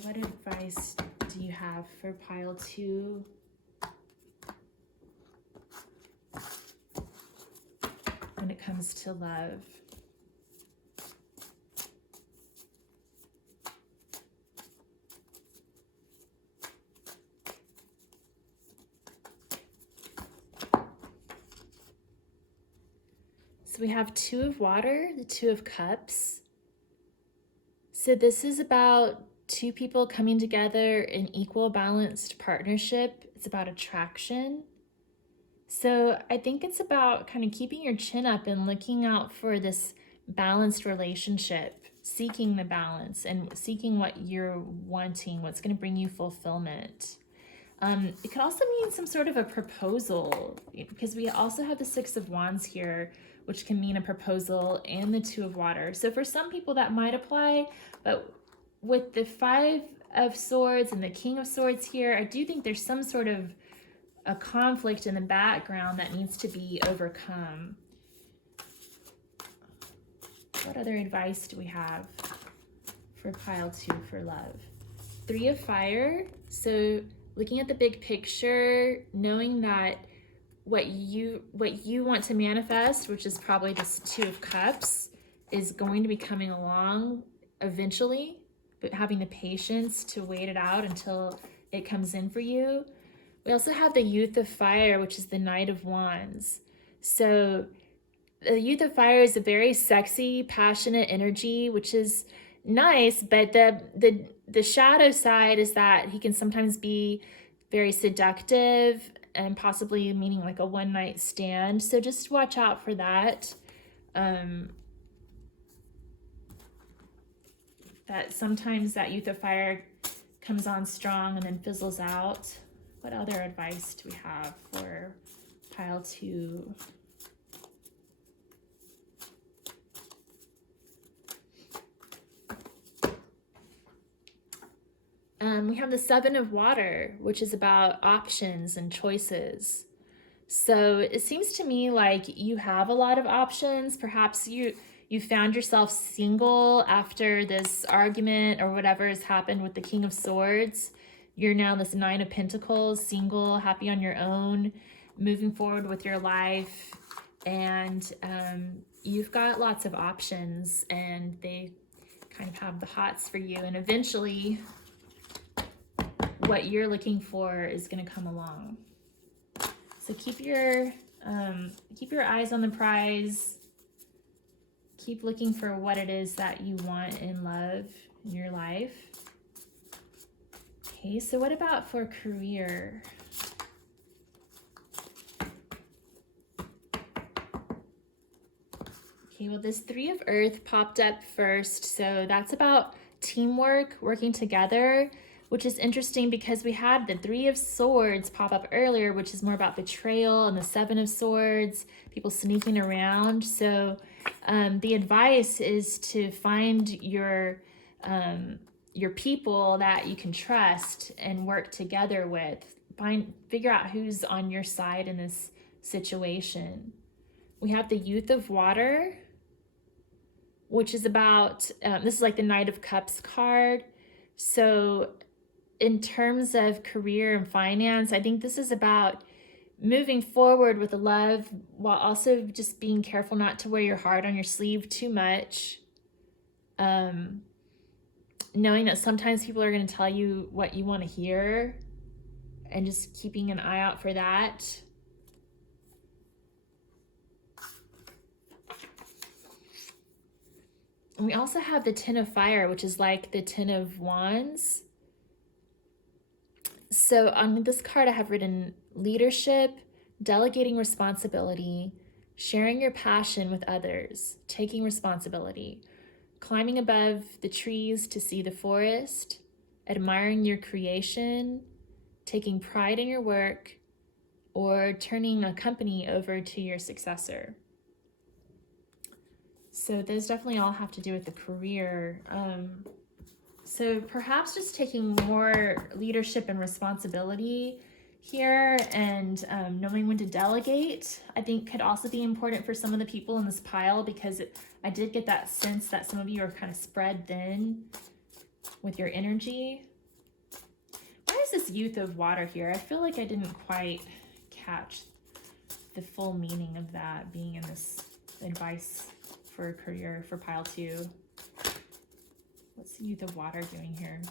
What advice do you have for pile 2? When it comes to love? So we have 2 of Water, the 2 of Cups. So this is about 2 people coming together in equal balanced partnership. It's about attraction. So I think it's about kind of keeping your chin up and looking out for this balanced relationship, seeking the balance and seeking what you're wanting, what's going to bring you fulfillment. It could also mean some sort of a proposal, because we also have the Six of Wands here, which can mean a proposal, and the Two of Water. So for some people that might apply, but with the Five of Swords and the King of Swords here, I do think there's some sort of a conflict in the background that needs to be overcome. What other advice do we have for pile 2 for love? Three of Fire. So looking at the big picture, knowing that what you want to manifest, which is probably this Two of Cups, is going to be coming along eventually, but having the patience to wait it out until it comes in for you. We also have the Youth of Fire, which is the Knight of Wands. So the Youth of Fire is a very sexy, passionate energy, which is nice, but the shadow side is that he can sometimes be very seductive and possibly meaning like a one-night stand. So just watch out for that. That sometimes that Youth of Fire comes on strong and then fizzles out. What other advice do we have for pile 2? We have the Seven of Water, which is about options and choices. So it seems to me like you have a lot of options. Perhaps you found yourself single after this argument or whatever has happened with the King of Swords. You're now this Nine of Pentacles, single, happy on your own, moving forward with your life. And you've got lots of options, and they kind of have the hots for you. And eventually what you're looking for is going to come along. So keep your eyes on the prize. Keep looking for what it is that you want in love in your life. Okay, so what about for career? Okay, well, this Three of Earth popped up first, so that's about teamwork, working together, which is interesting because we had the Three of Swords pop up earlier, which is more about betrayal, and the Seven of Swords, people sneaking around. So the advice is to find your people that you can trust and work together with. Figure out who's on your side in this situation. We have the Youth of Water, which is about, this is like the Knight of Cups card. So in terms of career and finance, I think this is about moving forward with the love while also just being careful not to wear your heart on your sleeve too much. Knowing that sometimes people are going to tell you what you want to hear, and just keeping an eye out for that. And we also have the Ten of Fire, which is like the Ten of Wands. So on this card, I have written leadership, delegating responsibility, sharing your passion with others, taking responsibility, climbing above the trees to see the forest, admiring your creation, taking pride in your work, or turning a company over to your successor. So those definitely all have to do with the career. So perhaps just taking more leadership and responsibility here, and knowing when to delegate, I think could also be important for some of the people in this pile, because I did get that sense that some of you are kind of spread thin with your energy. Why is this Youth of Water here? I feel like I didn't quite catch the full meaning of that being in this advice for career for pile 2. What's the Youth of Water doing here?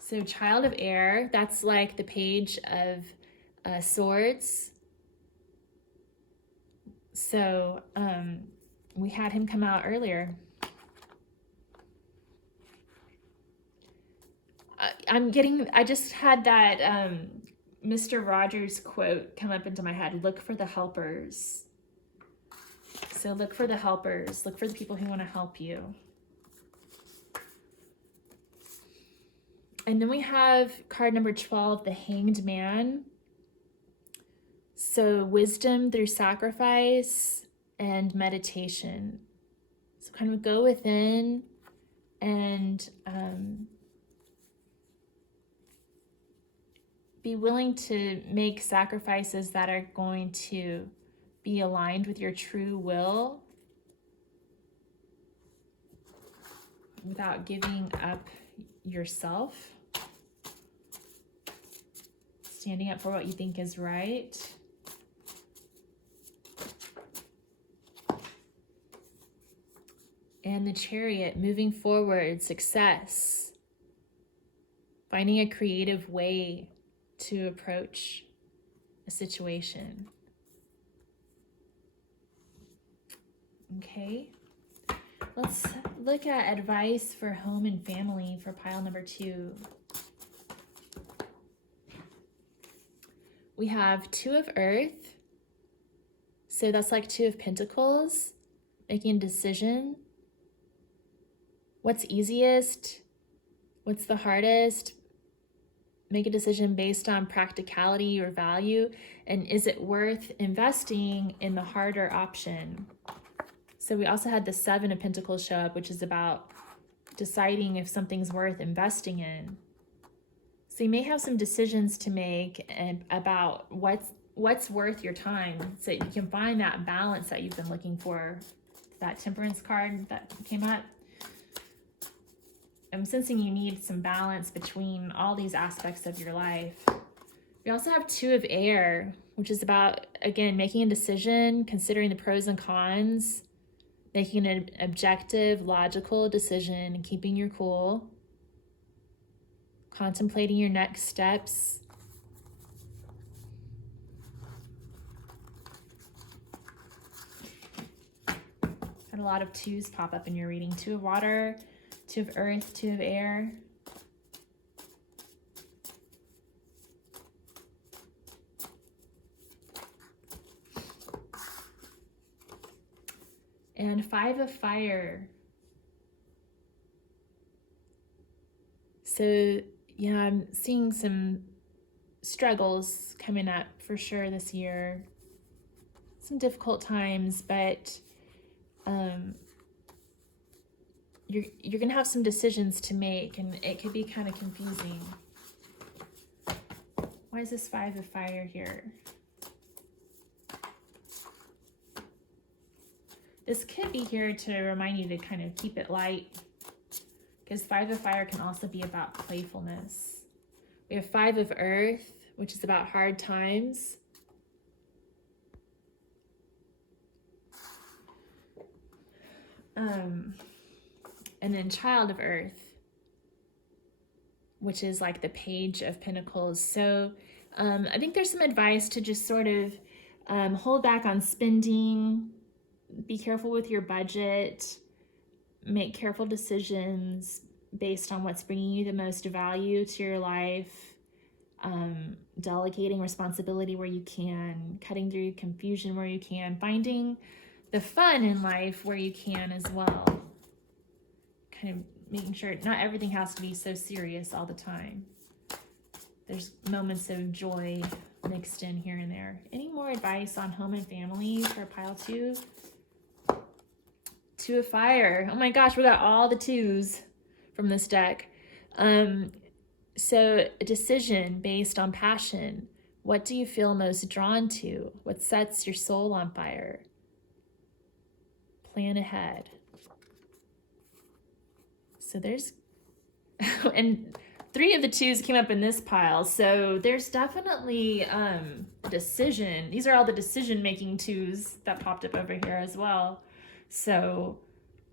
So Child of Air, that's like the Page of Swords. So we had him come out earlier. I just had that Mr. Rogers quote come up into my head. Look for the helpers. So look for the helpers. Look for the people who want to help you. And then we have card number 12, the Hanged Man. So wisdom through sacrifice and meditation. So kind of go within and be willing to make sacrifices that are going to be aligned with your true will without giving up yourself. Standing up for what you think is right. And the Chariot, moving forward, success. Finding a creative way to approach a situation. Okay, let's look at advice for home and family for pile number 2. We have 2 of Earth. So that's like 2 of Pentacles, making a decision. What's easiest? What's the hardest? Make a decision based on practicality or value. And is it worth investing in the harder option? So we also had the 7 of Pentacles show up, which is about deciding if something's worth investing in. So you may have some decisions to make and about what's worth your time, so you can find that balance that you've been looking for. That Temperance card that came up. I'm sensing you need some balance between all these aspects of your life. We also have 2 of Air, which is about, again, making a decision, considering the pros and cons, making an objective, logical decision, and keeping your cool, contemplating your next steps. Had a lot of 2s pop up in your reading. 2 of Water, 2 of Earth, 2 of Air. And 5 of Fire. So, yeah, I'm seeing some struggles coming up for sure this year. Some difficult times, but you're gonna have some decisions to make, and it could be kind of confusing. Why is this 5 of Fire here? This could be here to remind you to kind of keep it light, because 5 of Fire can also be about playfulness. We have 5 of Earth, which is about hard times. And then Child of Earth, which is like the Page of Pentacles. So I think there's some advice to just sort of hold back on spending, be careful with your budget, make careful decisions based on what's bringing you the most value to your life, delegating responsibility where you can, cutting through confusion where you can, finding the fun in life where you can as well. Kind of making sure not everything has to be so serious all the time. There's moments of joy mixed in here and there. Any more advice on home and family for pile 2? 2 of Fire. Oh my gosh, we got all the 2s from this deck. So a decision based on passion. What do you feel most drawn to? What sets your soul on fire? Plan ahead. So there's, and 3 of the 2s came up in this pile. So there's definitely a decision. These are all the decision-making 2s that popped up over here as well. So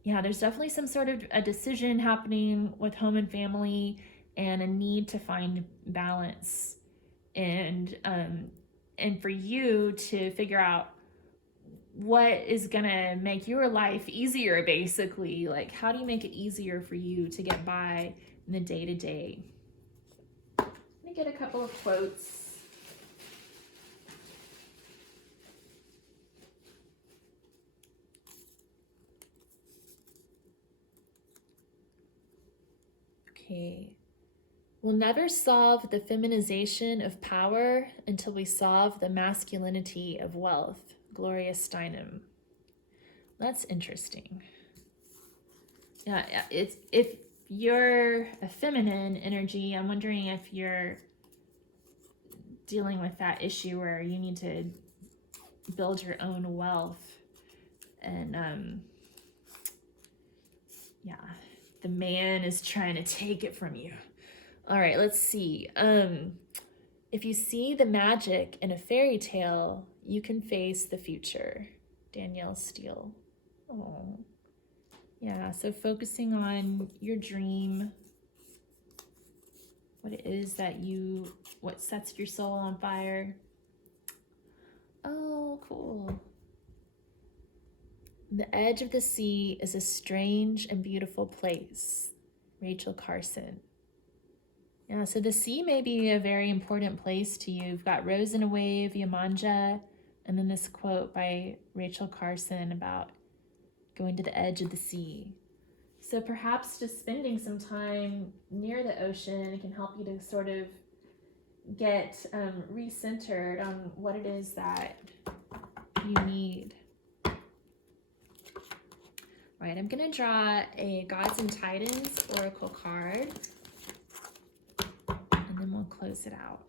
yeah, there's definitely some sort of a decision happening with home and family, and a need to find balance, and for you to figure out what is gonna make your life easier, basically. Like, how do you make it easier for you to get by in the day-to-day? get a couple of quotes. Okay. We'll never solve the feminization of power until we solve the masculinity of wealth. Gloria Steinem. That's interesting. Yeah, it's if you're a feminine energy, I'm wondering if you're dealing with that issue where you need to build your own wealth, and yeah, the man is trying to take it from you. All right, let's see. If you see the magic in a fairy tale, you can face the future. Danielle Steele. Oh, yeah. So focusing on your dream, what it is that what sets your soul on fire. Oh, cool. The edge of the sea is a strange and beautiful place. Rachel Carson. Yeah, so the sea may be a very important place to you. You've got Rose in a Wave, Yamanja, and then this quote by Rachel Carson about going to the edge of the sea. So perhaps just spending some time near the ocean can help you to sort of get recentered on what it is that you need. Right, I'm gonna draw a Gods and Titans Oracle card, and then we'll close it out.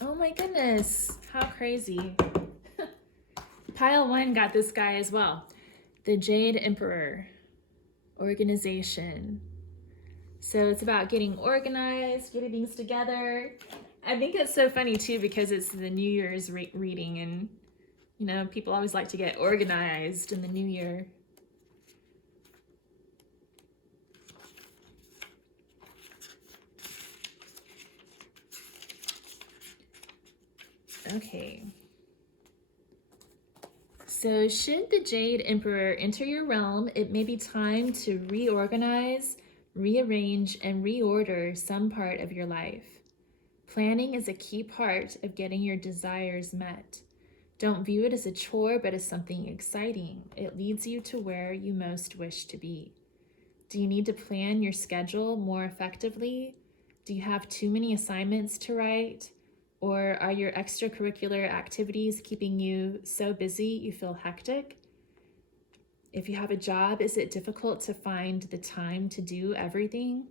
Oh my goodness, how crazy. Pile 1 got this guy as well. The Jade Emperor, organization. So it's about getting organized, getting things together. I think it's so funny too because it's the New Year's reading, and you know, people always like to get organized in the new year. Okay. So should the Jade Emperor enter your realm, it may be time to reorganize, rearrange, and reorder some part of your life. Planning is a key part of getting your desires met. Don't view it as a chore, but as something exciting. It leads you to where you most wish to be. Do you need to plan your schedule more effectively? Do you have too many assignments to write? Or are your extracurricular activities keeping you so busy you feel hectic? If you have a job, is it difficult to find the time to do everything?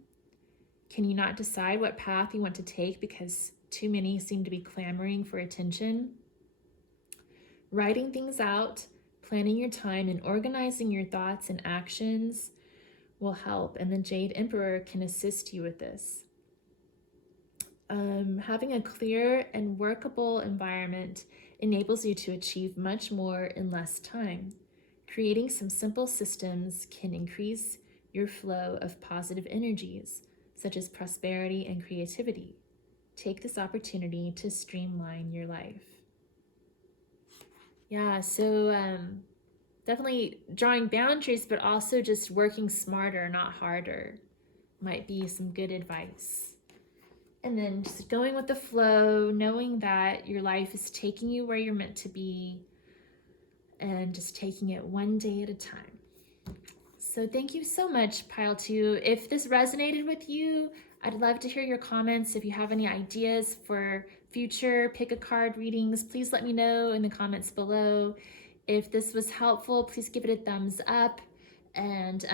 Can you not decide what path you want to take because too many seem to be clamoring for attention? Writing things out, planning your time, and organizing your thoughts and actions will help, and the Jade Emperor can assist you with this. Having a clear and workable environment enables you to achieve much more in less time. Creating some simple systems can increase your flow of positive energies, such as prosperity and creativity. Take this opportunity to streamline your life. Yeah, so definitely drawing boundaries, but also just working smarter, not harder, might be some good advice. And then just going with the flow, knowing that your life is taking you where you're meant to be, and just taking it one day at a time. So thank you so much, Pile 2. If this resonated with you, I'd love to hear your comments. If you have any ideas for future pick a card readings, please let me know in the comments below. If this was helpful, please give it a thumbs up. And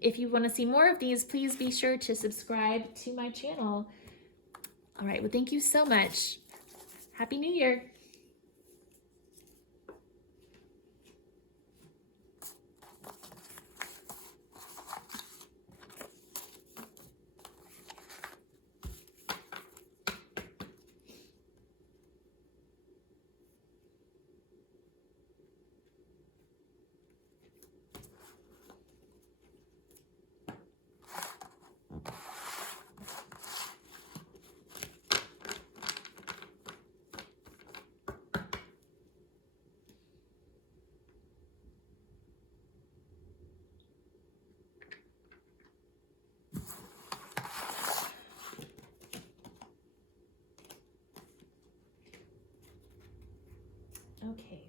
if you want to see more of these, please be sure to subscribe to my channel. All right, well, thank you so much. Happy New Year. Okay.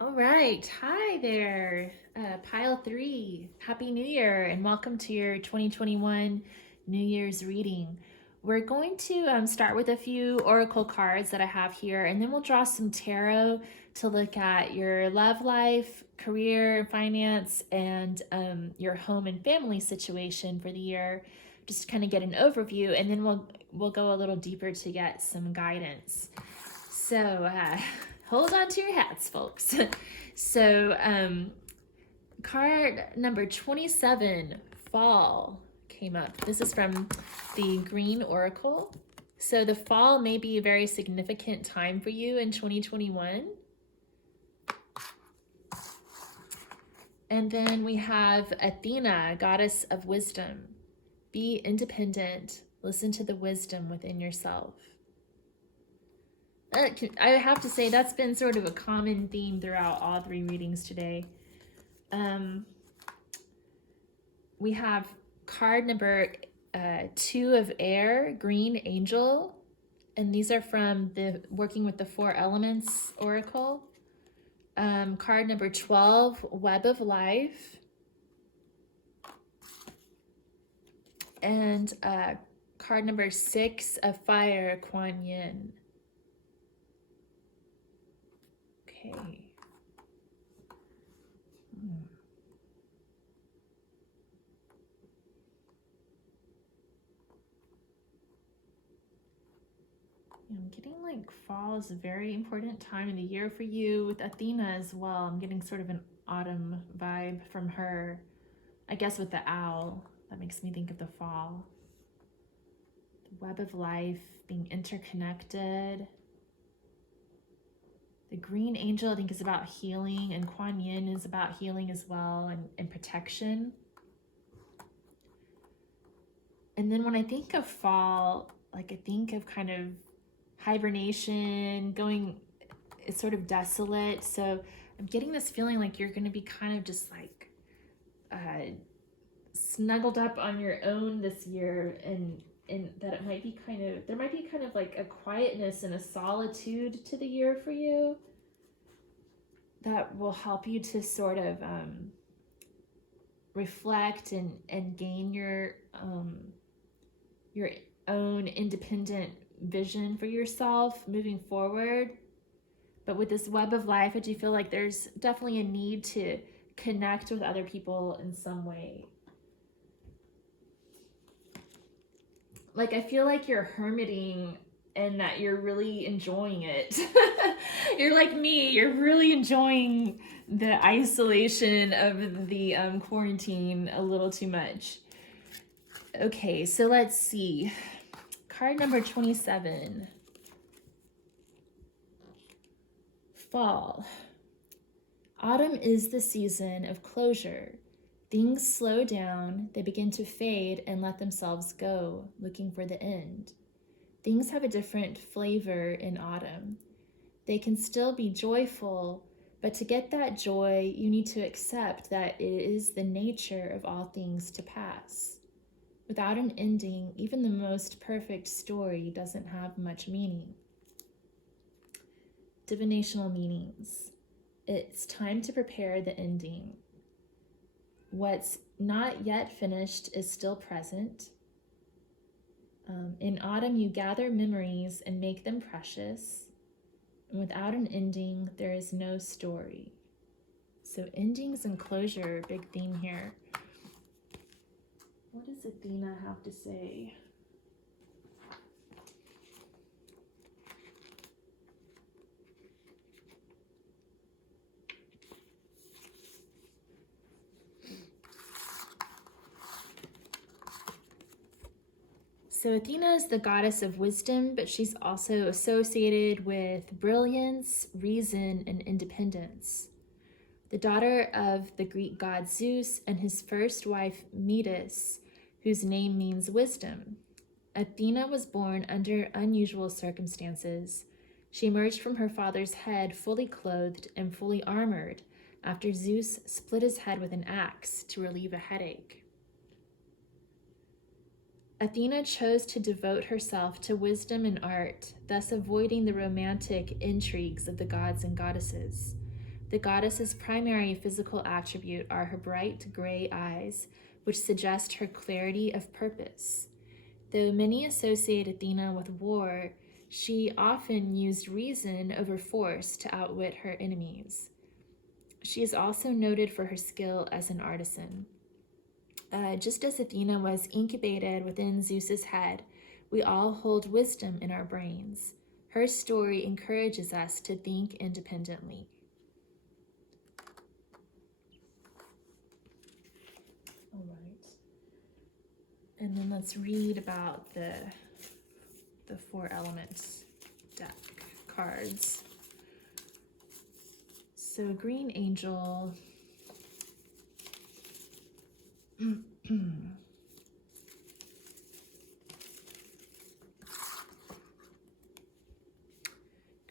All right. Hi there, pile 3. Happy New Year and welcome to your 2021 New Year's reading. We're going to start with a few oracle cards that I have here, and then we'll draw some tarot to look at your love life, career, finance, and your home and family situation for the year, just to kind of get an overview, and then we'll go a little deeper to get some guidance. So hold on to your hats, folks. So card number 27, Fall, came up. This is from the Green Oracle. So the fall may be a very significant time for you in 2021. And then we have Athena, goddess of wisdom. Be independent. Listen to the wisdom within yourself. I have to say that's been sort of a common theme throughout all 3 readings today. We have card number 2 of Air, Green Angel, and these are from the Working with the 4 Elements Oracle. Card number 12, Web of Life, and card number 6 of Fire, Kuan Yin. Okay. I'm getting like fall is a very important time in the year for you with Athena as well. I'm getting sort of an autumn vibe from her. I guess with the owl, that makes me think of the fall. The web of life, being interconnected. The Green Angel, I think, is about healing, and Kuan Yin is about healing as well, and protection. And then when I think of fall, like I think of kind of hibernation, it's sort of desolate. So I'm getting this feeling like you're going to be kind of just like snuggled up on your own this year, and that it might be there might be kind of like a quietness and a solitude to the year for you that will help you to sort of reflect and gain your own independent vision for yourself moving forward. But with this web of life, I do feel like there's definitely a need to connect with other people in some way. Like I feel like you're hermiting and that you're really enjoying it. You're like me, you're really enjoying the isolation of the quarantine a little too much. Okay, so let's see. Card number 27. Fall. Autumn is the season of closure. Things slow down, they begin to fade and let themselves go, looking for the end. Things have a different flavor in autumn. They can still be joyful, but to get that joy, you need to accept that it is the nature of all things to pass. Without an ending, even the most perfect story doesn't have much meaning. Divinational meanings. It's time to prepare the ending. What's not yet finished is still present. In autumn, you gather memories and make them precious. And without an ending, there is no story. So endings and closure, big theme here. What does Athena have to say? So Athena is the goddess of wisdom, but she's also associated with brilliance, reason, and independence. The daughter of the Greek god Zeus and his first wife Metis, whose name means wisdom. Athena was born under unusual circumstances. She emerged from her father's head fully clothed and fully armored after Zeus split his head with an axe to relieve a headache. Athena chose to devote herself to wisdom and art, thus avoiding the romantic intrigues of the gods and goddesses. The goddess's primary physical attribute are her bright gray eyes, which suggest her clarity of purpose. Though many associate Athena with war, she often used reason over force to outwit her enemies. She is also noted for her skill as an artisan. Just as Athena was incubated within Zeus's head, we all hold wisdom in our brains. Her story encourages us to think independently. All right. And then let's read about the four elements deck cards. So Green Angel.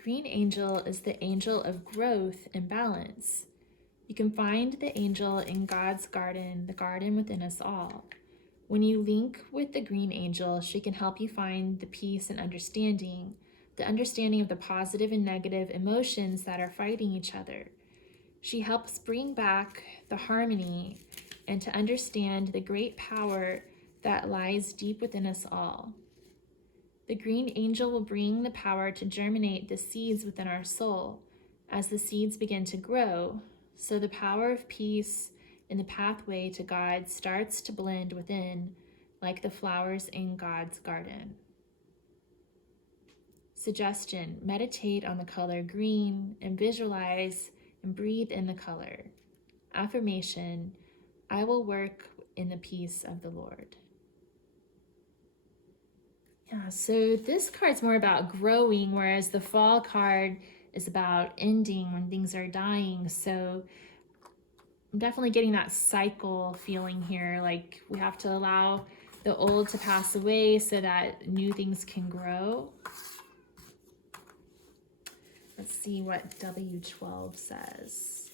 Green Angel is the angel of growth and balance. You can find the angel in God's garden, the garden within us all. When you link with the Green Angel, she can help you find the peace and understanding, the understanding of the positive and negative emotions that are fighting each other. She helps bring back the harmony and to understand the great power that lies deep within us all. The Green Angel will bring the power to germinate the seeds within our soul as the seeds begin to grow, so the power of peace in the pathway to God starts to blend within like the flowers in God's garden. Suggestion: meditate on the color green and visualize and breathe in the color. Affirmation: I will work in the peace of the Lord. Yeah, so this card's more about growing, whereas the fall card is about ending when things are dying. So I'm definitely getting that cycle feeling here, like we have to allow the old to pass away so that new things can grow. Let's see what W12 says.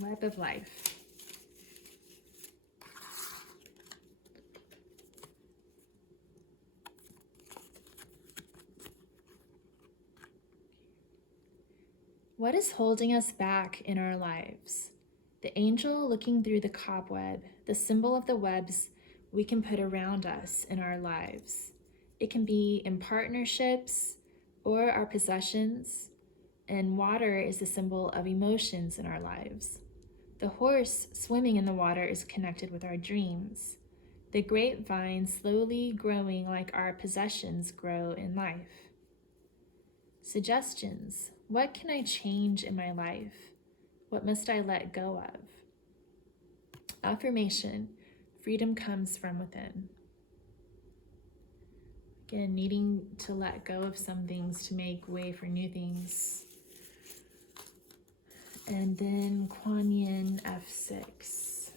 Web of life. What is holding us back in our lives? The angel looking through the cobweb, the symbol of the webs we can put around us in our lives. It can be in partnerships or our possessions, and water is the symbol of emotions in our lives. The horse swimming in the water is connected with our dreams. The grapevine slowly growing like our possessions grow in life. Suggestions: what can I change in my life? What must I let go of? Affirmation: freedom comes from within. Again, needing to let go of some things to make way for new things. And then Kuan Yin F6.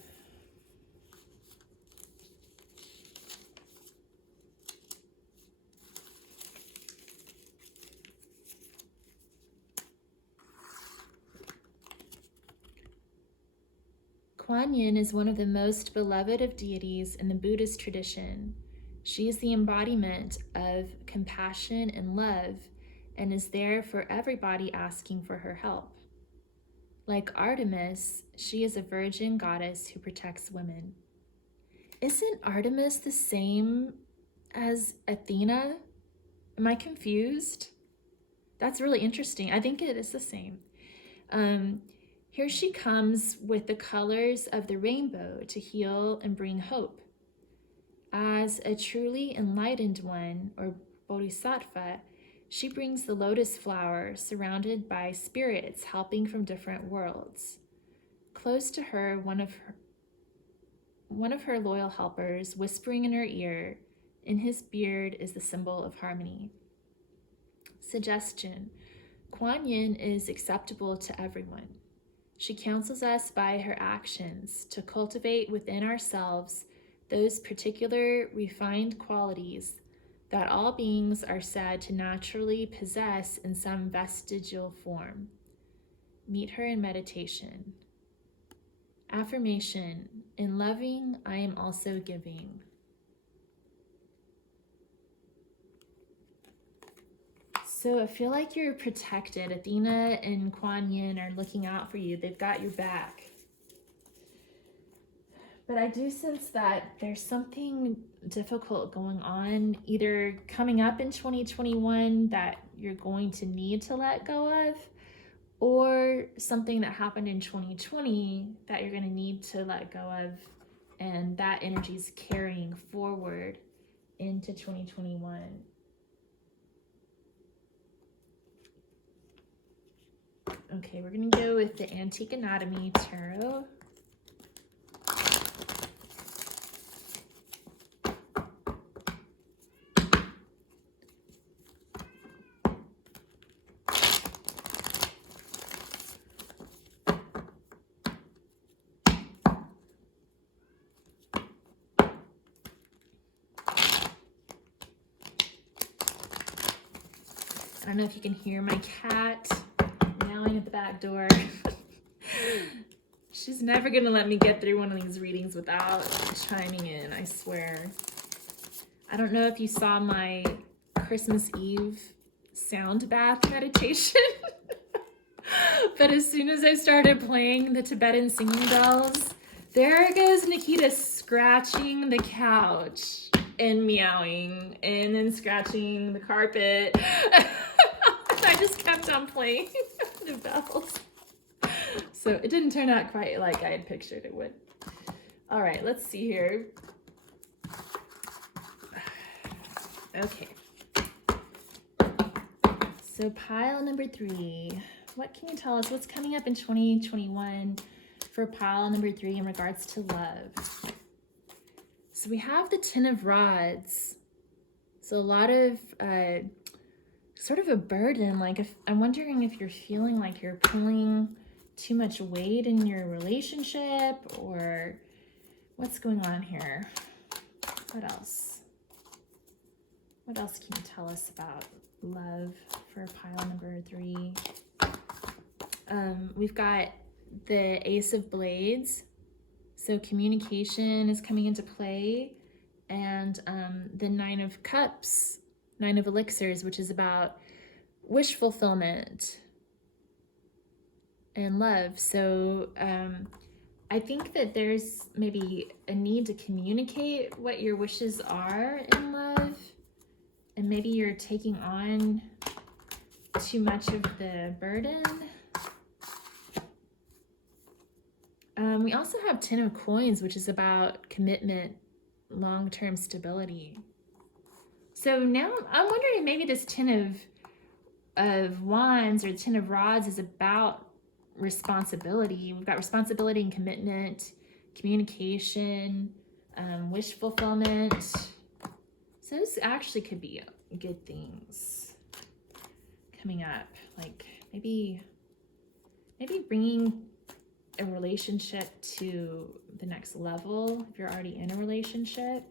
Kuan Yin is one of the most beloved of deities in the Buddhist tradition. She is the embodiment of compassion and love and is there for everybody asking for her help. Like Artemis, she is a virgin goddess who protects women. Isn't Artemis the same as Athena? Am I confused? That's really interesting. I think it is the same. Here she comes with the colors of the rainbow to heal and bring hope. As a truly enlightened one, or bodhisattva, she brings the lotus flower surrounded by spirits helping from different worlds. Close to her, one of her loyal helpers, whispering in her ear, in his beard is the symbol of harmony. Suggestion: Kuan Yin is acceptable to everyone. She counsels us by her actions to cultivate within ourselves those particular refined qualities that all beings are said to naturally possess in some vestigial form. Meet her in meditation. Affirmation: in loving, I am also giving. So I feel like you're protected. Athena and Kuan Yin are looking out for you. They've got your back. But I do sense that there's something difficult going on, either coming up in 2021 that you're going to need to let go of, or something that happened in 2020 that you're going to need to let go of, and that energy is carrying forward into 2021. Okay, we're going to go with the Antique Anatomy Tarot. I don't know if you can hear my cat meowing at the back door. She's never gonna let me get through one of these readings without chiming in, I swear. I don't know if you saw my Christmas Eve sound bath meditation, but as soon as I started playing the Tibetan singing bells, there goes Nikita scratching the couch and meowing and then scratching the carpet. I just kept on playing the bells. So it didn't turn out quite like I had pictured it would. All right, let's see here. Okay. So pile number 3. What can you tell us? What's coming up in 2021 for pile number 3 in regards to love? So we have the Ten of Rods. So a lot of sort of a burden. Like, if I'm wondering if you're feeling like you're pulling too much weight in your relationship, or what's going on here? What else? What else can you tell us about love for pile number 3? We've got the Ace of Blades. So communication is coming into play. And the Nine of Cups, Nine of Elixirs, which is about wish fulfillment and love. So I think that there's maybe a need to communicate what your wishes are in love. And maybe you're taking on too much of the burden. We also have Ten of Coins, which is about commitment, long-term stability. So now I'm wondering, maybe this Ten of Wands or Ten of Rods is about responsibility. We've got responsibility and commitment, communication, wish fulfillment. So this actually could be good things coming up. Like maybe bringing a relationship to the next level if you're already in a relationship,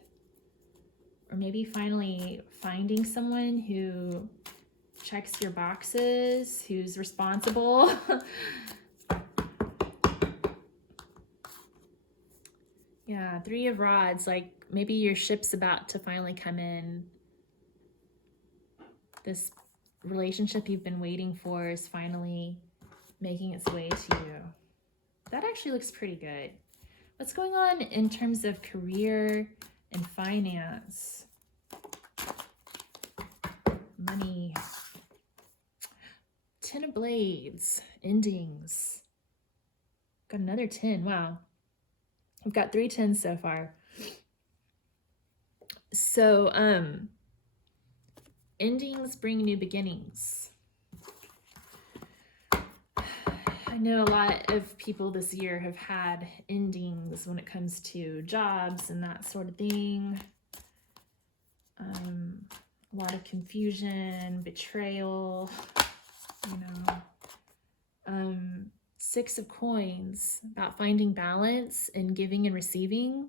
or maybe finally finding someone who checks your boxes, who's responsible. Yeah, Three of Rods, like maybe your ship's about to finally come in. This relationship you've been waiting for is finally making its way to you. That actually looks pretty good. What's going on in terms of career and finance? Money. Ten of Blades. Endings. Got another 10. Wow. I've got 3 10s so far. So, endings bring new beginnings. I know a lot of people this year have had endings when it comes to jobs and that sort of thing. A lot of confusion, betrayal, you know. Six of Coins, about finding balance in giving and receiving.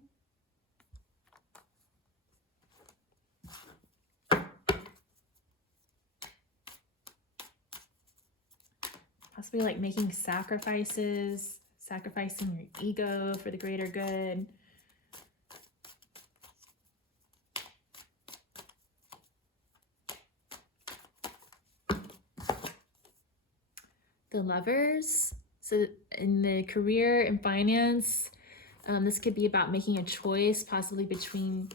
Possibly like making sacrifices, sacrificing your ego for the greater good. The Lovers. So in the career and finance, this could be about making a choice, possibly between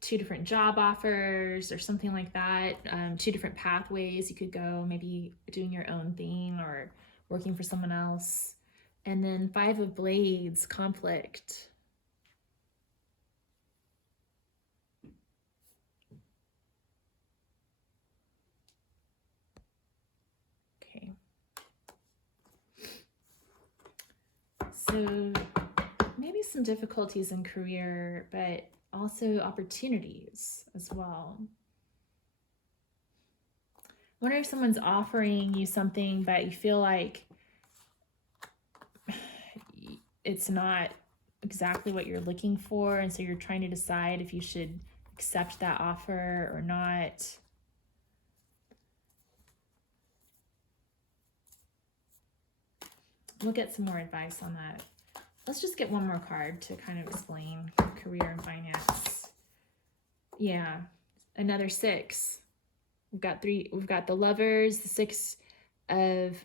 2 different job offers or something like that. 2 different pathways you could go, maybe doing your own thing or working for someone else. And then 5 of Blades, conflict. Okay. So maybe some difficulties in career, but also opportunities as well. I wonder if someone's offering you something, but you feel like it's not exactly what you're looking for, and so you're trying to decide if you should accept that offer or not. We'll get some more advice on that. Let's just get one more card to kind of explain career and finance. Yeah, another 6. We've got 3. We've got the Lovers, the 6 of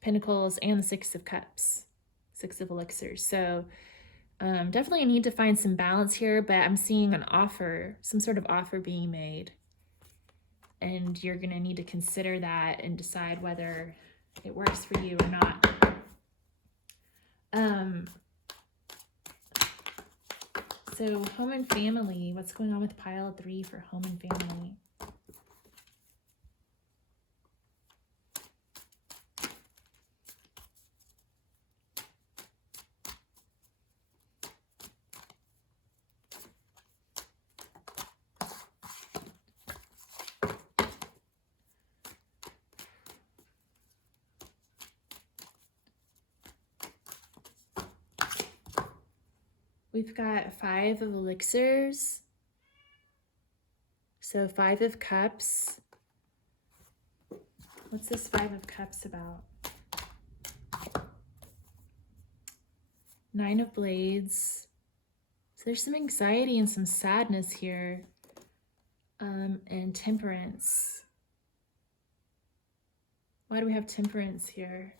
Pentacles, and the 6 of Cups, 6 of Elixirs. So definitely need to find some balance here, but I'm seeing an offer, some sort of offer being made. And you're going to need to consider that and decide whether it works for you or not. So home and family, what's going on with pile 3 for home and family? We've got 5 of Elixirs. So 5 of Cups. What's this 5 of Cups about? 9 of Blades. So there's some anxiety and some sadness here. And Temperance. Why do we have Temperance here?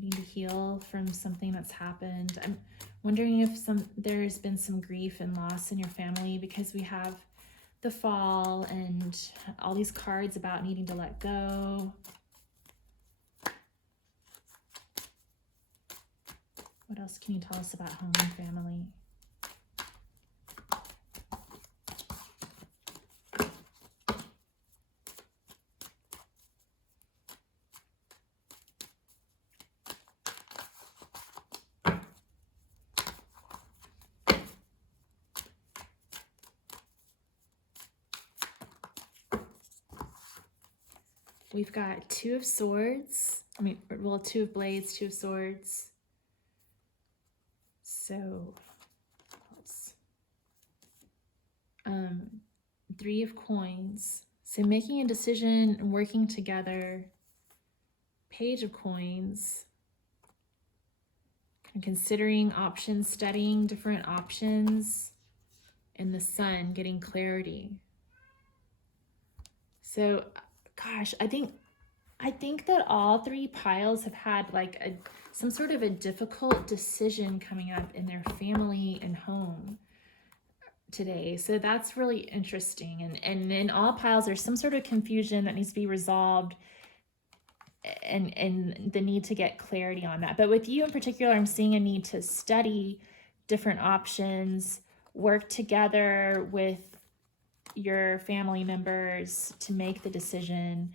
Needing to heal from something that's happened. I'm wondering if there's been some grief and loss in your family, because we have the Fall and all these cards about needing to let go. What else can you tell us about home and family? We've got 2 of Swords. Well, 2 of Blades, 2 of Swords. So, let's, 3 of Coins. So making a decision and working together. Page of Coins. Considering options, studying different options. And the Sun, getting clarity. So, gosh, I think that all three piles have had like some sort of a difficult decision coming up in their family and home today. So that's really interesting. And in all piles, there's some sort of confusion that needs to be resolved, and the need to get clarity on that. But with you in particular, I'm seeing a need to study different options, work together with your family members to make the decision.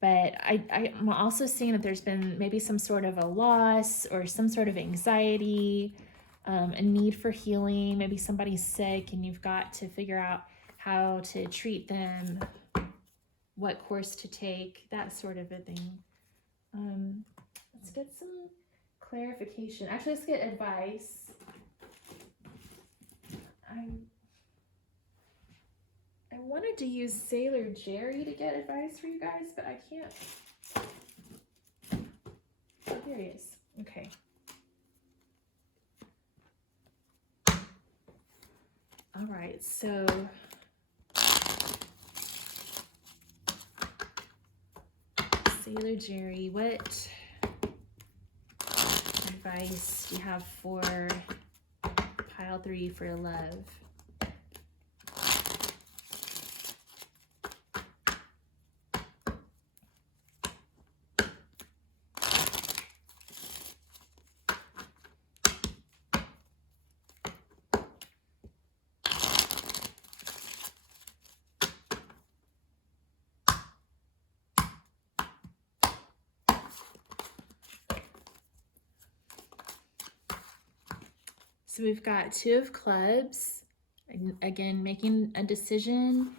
But I'm also seeing that there's been maybe some sort of a loss or some sort of anxiety, a need for healing. Maybe somebody's sick and you've got to figure out how to treat them, what course to take, that sort of a thing. Let's get some clarification. Actually, let's get advice. I wanted to use Sailor Jerry to get advice for you guys, but I can't. Oh, here he is. Okay. All right, so Sailor Jerry, what advice do you have for pile 3 for love? So we've got 2 of clubs, again, making a decision,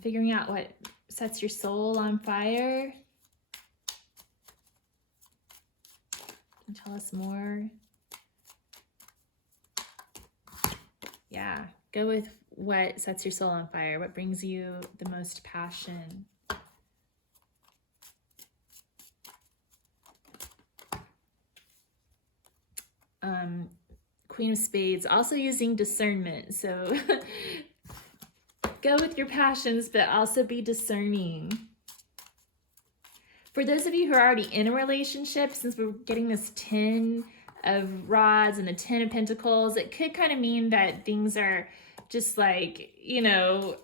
figuring out what sets your soul on fire. Tell us more. Yeah, go with what sets your soul on fire, what brings you the most passion. Queen of Spades, also using discernment. So go with your passions, but also be discerning. For those of you who are already in a relationship, since we're getting this 10 of Rods and the 10 of Pentacles, it could kind of mean that things are just like, you know,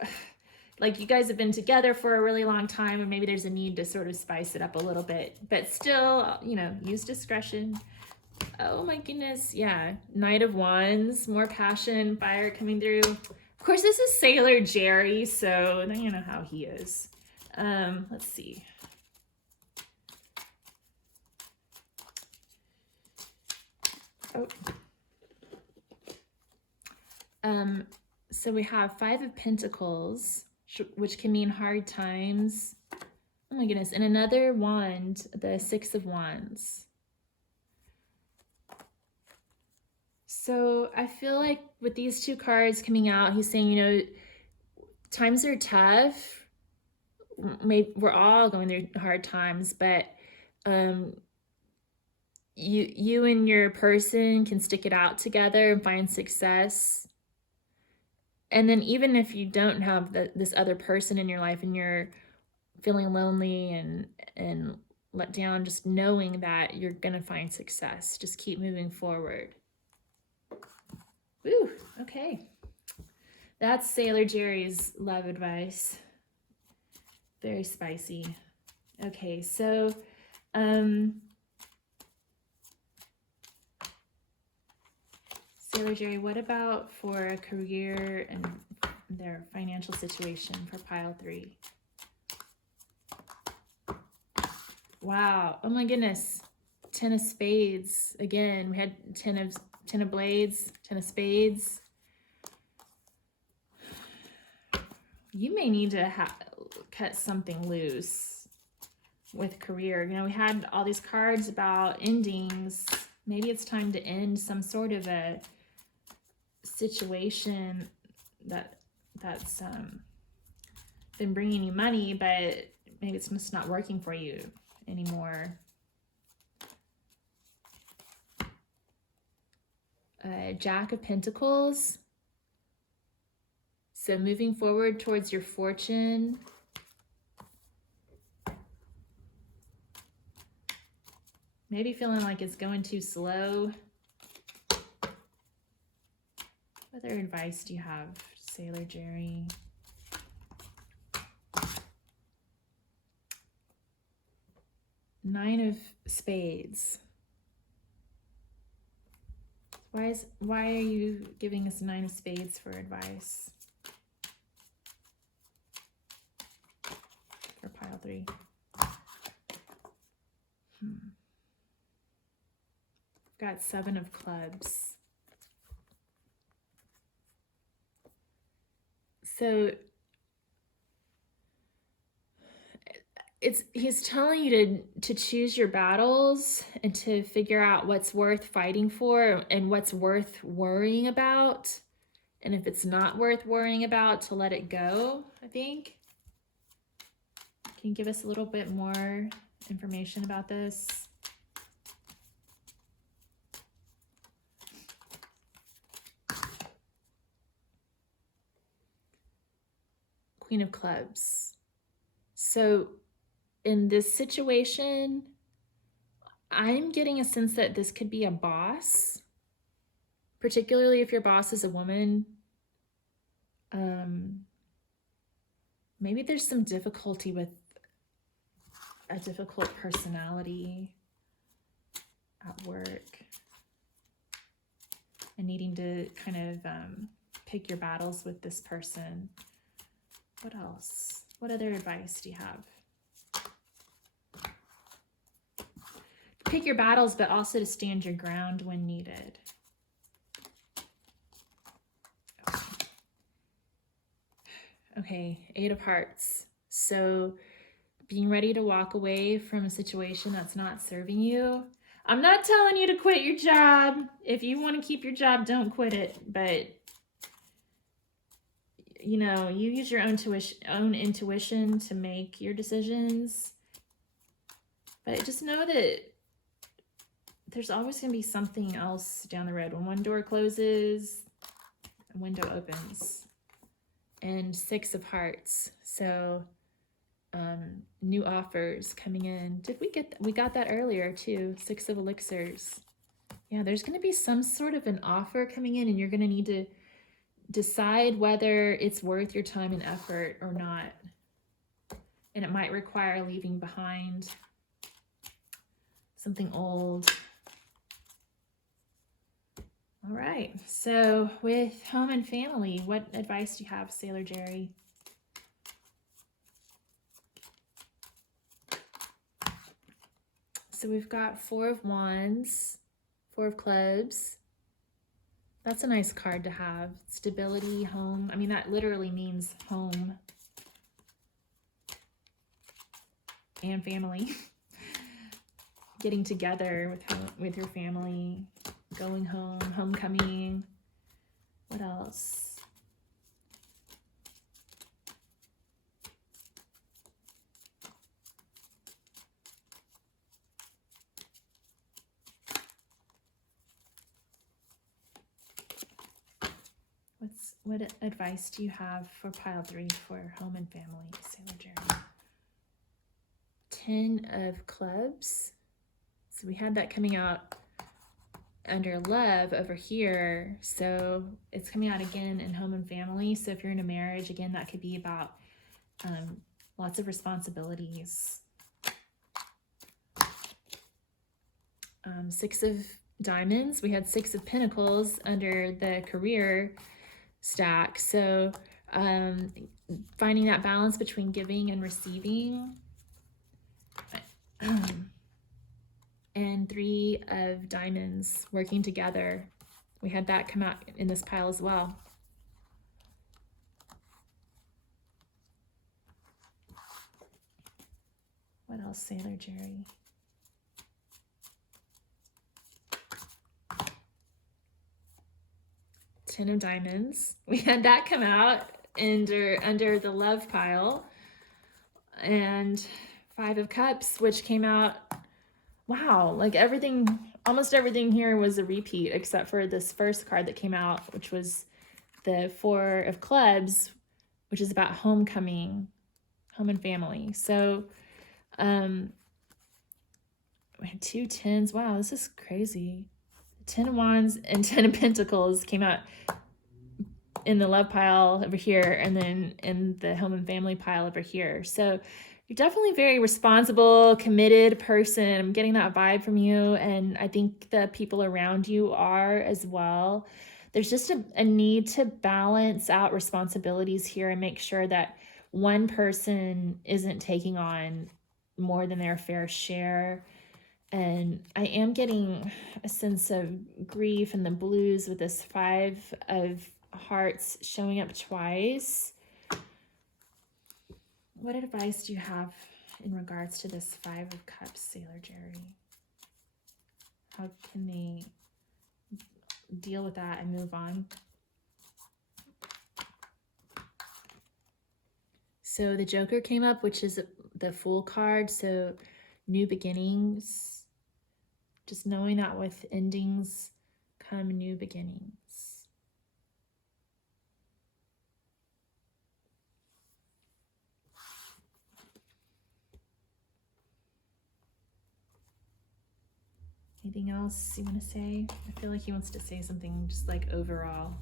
like you guys have been together for a really long time, and maybe there's a need to sort of spice it up a little bit, but still, you know, use discretion. Oh my goodness, yeah. Knight of Wands, more passion, fire coming through. Of course, this is Sailor Jerry, so now you know how he is. Let's see. Oh. So we have 5 of Pentacles, which can mean hard times. Oh my goodness, and another wand, the 6 of Wands. So I feel like with these 2 cards coming out, he's saying, you know, times are tough. Maybe we're all going through hard times, but you and your person can stick it out together and find success. And then even if you don't have this other person in your life and you're feeling lonely and let down, just knowing that you're gonna find success. Just keep moving forward. Woo, okay. That's Sailor Jerry's love advice. Very spicy. Okay, so Sailor Jerry, what about for a career and their financial situation for pile 3? Wow, oh my goodness. 10 of Spades. Again, we had 10 of Blades, 10 of Spades. You may need to cut something loose with career. You know, we had all these cards about endings. Maybe it's time to end some sort of a situation that's been bringing you money, but maybe it's just not working for you anymore. Jack of Pentacles. So moving forward towards your fortune. Maybe feeling like it's going too slow. What other advice do you have, Sailor Jerry? Nine of Spades. Why are you giving us Nine of Spades for advice? For pile 3. Got Seven of Clubs. So he's telling you to choose your battles and to figure out what's worth fighting for and what's worth worrying about. And if it's not worth worrying about, to let it go, I think. Can you give us a little bit more information about this? Queen of Clubs. So in this situation, I'm getting a sense that this could be a boss, particularly if your boss is a woman. Maybe there's some difficulty with a difficult personality at work and needing to kind of pick your battles with this person. What else? What other advice do you have? Pick your battles, but also to stand your ground when needed. Okay, Eight of Hearts. So being ready to walk away from a situation that's not serving you. I'm not telling you to quit your job. If you want to keep your job, don't quit it. But, you know, you use your own intuition to make your decisions. But just know that there's always going to be something else down the road. When one door closes, a window opens. And Six of Hearts. So new offers coming in. Did we get we got that earlier too? Six of Elixirs. Yeah, there's going to be some sort of an offer coming in, and you're going to need to decide whether it's worth your time and effort or not. And it might require leaving behind something old. All right, so with home and family, what advice do you have, Sailor Jerry? So we've got Four of Wands, Four of Clubs. That's a nice card to have. Stability, home. I mean, that literally means home and family. Getting together with your family. Going home, homecoming. What else? What advice do you have for pile 3 for home and family, Sailor Jerry? 10 of Clubs. So we had that coming out under love over here, so it's coming out again in home and family. So if you're in a marriage, again, that could be about lots of responsibilities. Six of Diamonds. We had Six of Pentacles under the career stack. So finding that balance between giving and receiving. And Three of Diamonds, working together. We had that come out in this pile as well. What else, Sailor Jerry? Ten of Diamonds. We had that come out under the love pile. And Five of Cups, which came out, wow, like everything, almost everything here was a repeat except for this first card that came out, which was the Four of Clubs, which is about homecoming, home and family. So we had two tens. Wow, this is crazy. 10 of Wands and 10 of Pentacles came out in the love pile over here, and then in the home and family pile over here. So you're definitely a very responsible, committed person. I'm getting that vibe from you, and I think the people around you are as well. There's just a need to balance out responsibilities here and make sure that one person isn't taking on more than their fair share. And I am getting a sense of grief and the blues with this Five of Hearts showing up twice. What advice do you have in regards to this Five of Cups, Sailor Jerry? How can they deal with that and move on? So the Joker came up, which is the Fool card. So new beginnings. Just knowing that with endings come new beginnings. Anything else you want to say? I feel like he wants to say something just like overall.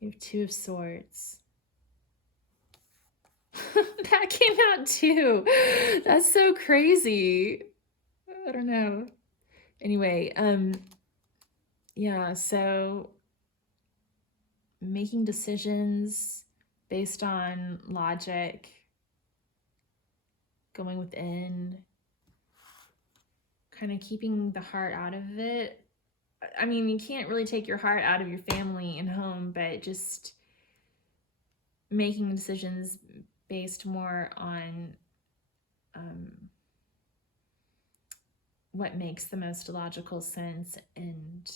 You have Two of Swords. That came out too. That's so crazy. I don't know. Anyway, yeah, so making decisions based on logic, going within, kind of keeping the heart out of it. I mean, you can't really take your heart out of your family and home, but just making decisions based more on what makes the most logical sense, and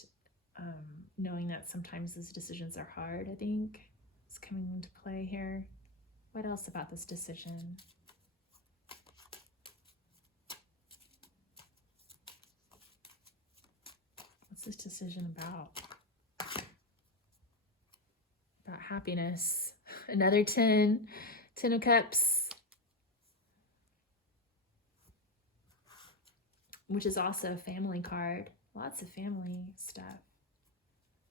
knowing that sometimes those decisions are hard, I think, is coming into play here. What else about this decision? What's this decision about? About happiness. Another 10 of Cups, which is also a family card. Lots of family stuff.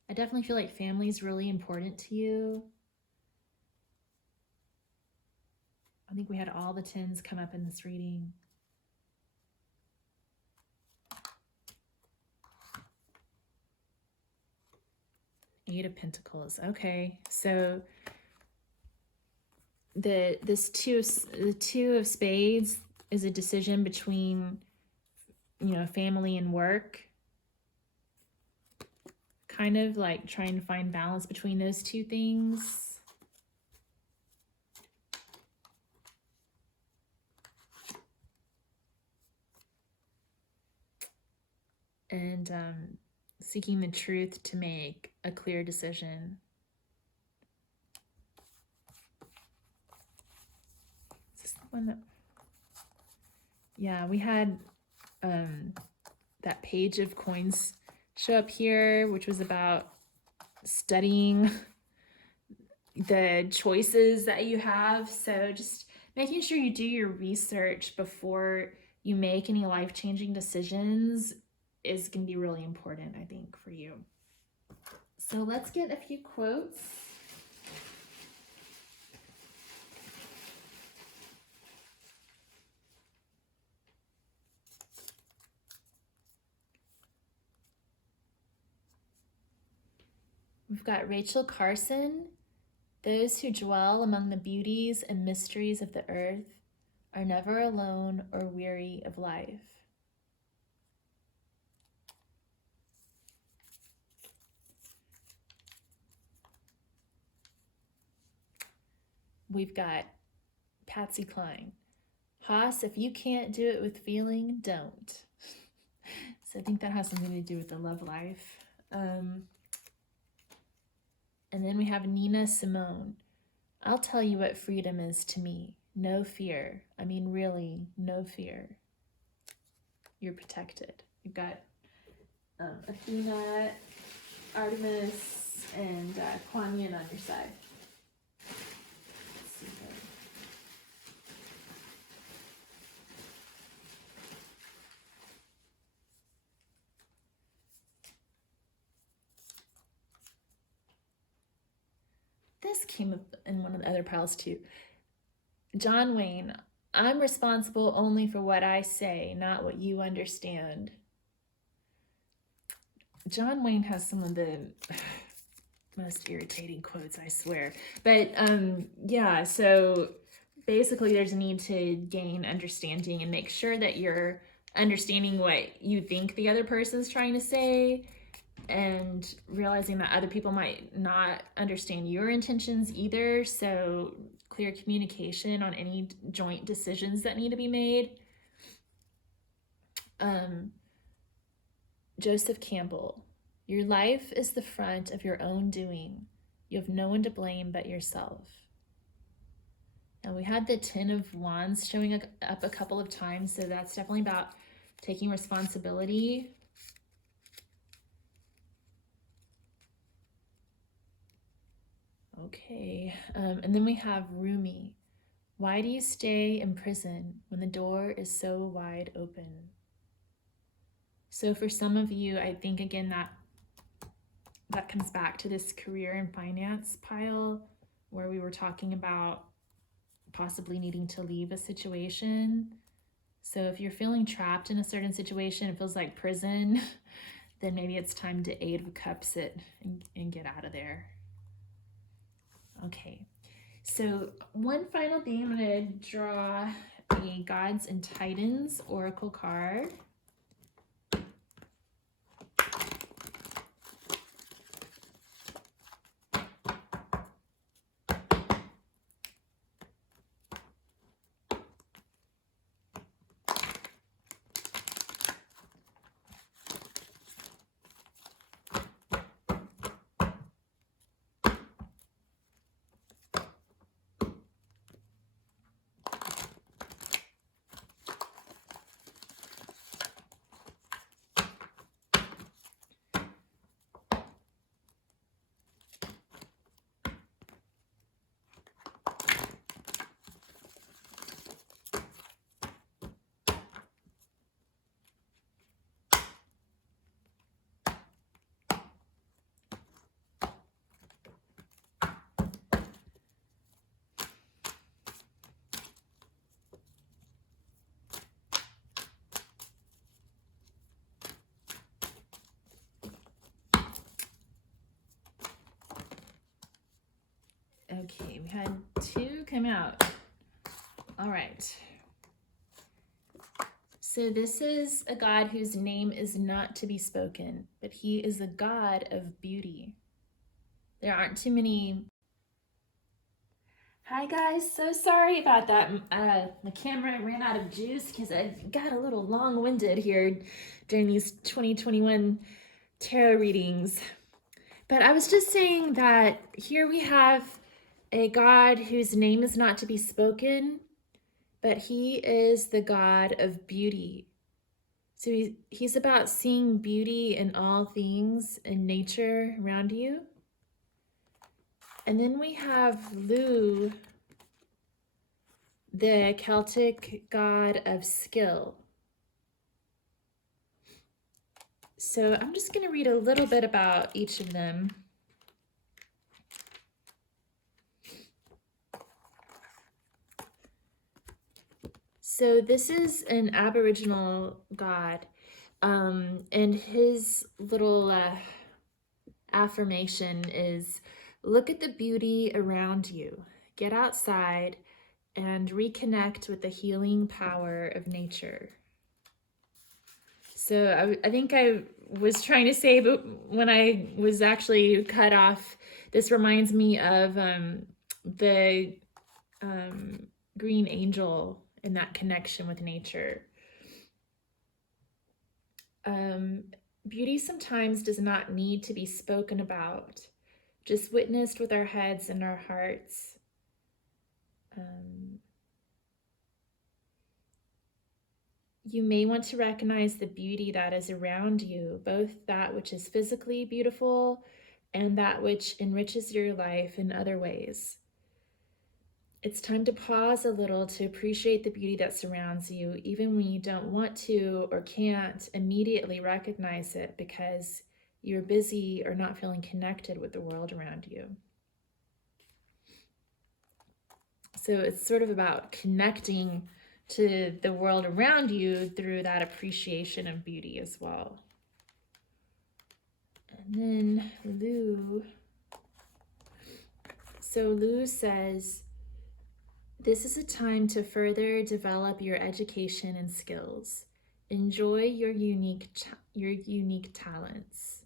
I definitely feel like family is really important to you. I think we had all the 10s come up in this reading. Eight of Pentacles. Okay, so the Two of Spades is a decision between, you know, family and work. Kind of like trying to find balance between those two things. And seeking the truth to make a clear decision. Is this the one that... Yeah, we had that Page of Coins show up here, which was about studying the choices that you have. So just making sure you do your research before you make any life-changing decisions is going to be really important, I think, for you. So let's get a few quotes. We've got Rachel Carson. Those who dwell among the beauties and mysteries of the earth are never alone or weary of life. We've got Patsy Cline. Haas, if you can't do it with feeling, don't. So I think that has something to do with the love life. And then then we have Nina Simone. I'll tell you what freedom is to me. No fear. I mean, really, no fear. You're protected. You've got Athena, Artemis, and Kuan Yin on your side. Let's see here. This came up in one of the other piles too. John Wayne, I'm responsible only for what I say, not what you understand. John Wayne has some of the most irritating quotes, I swear. But yeah, so basically there's a need to gain understanding and make sure that you're understanding what you think the other person's trying to say, and realizing that other people might not understand your intentions either. So clear communication on any joint decisions that need to be made. Joseph Campbell, your life is the front of your own doing. You have no one to blame but yourself. And we had the Ten of Wands showing up a couple of times, so that's definitely about taking responsibility. Okay, and then we have Rumi. Why do you stay in prison when the door is so wide open? So for some of you, I think again that comes back to this career and finance pile where we were talking about possibly needing to leave a situation. So if you're feeling trapped in a certain situation, it feels like prison, then maybe it's time to Eight of Cups it and get out of there. Okay, so one final thing, I'm going to draw a Gods and Titans Oracle card. Okay, we had two come out. All right. So this is a god whose name is not to be spoken, but he is a god of beauty. There aren't too many. Hi guys, so sorry about that. The camera ran out of juice because I got a little long-winded here during these 2021 tarot readings. But I was just saying that here we have a god whose name is not to be spoken, but he is the god of beauty. So he's about seeing beauty in all things in nature around you. And then we have Lu, the Celtic god of skill. So I'm just going to read a little bit about each of them. So this is an Aboriginal god, and his little affirmation is, look at the beauty around you, get outside, and reconnect with the healing power of nature. So I think I was trying to say, but when I was actually cut off, this reminds me of the green angel and that connection with nature. Beauty sometimes does not need to be spoken about. just witnessed with our heads and our hearts. You may want to recognize the beauty that is around you, both that which is physically beautiful and that which enriches your life in other ways. It's time to pause a little to appreciate the beauty that surrounds you, even when you don't want to or can't immediately recognize it because you're busy or not feeling connected with the world around you. So it's sort of about connecting to the world around you through that appreciation of beauty as well. And then Lu. So Lu says, this is a time to further develop your education and skills. Enjoy your unique talents.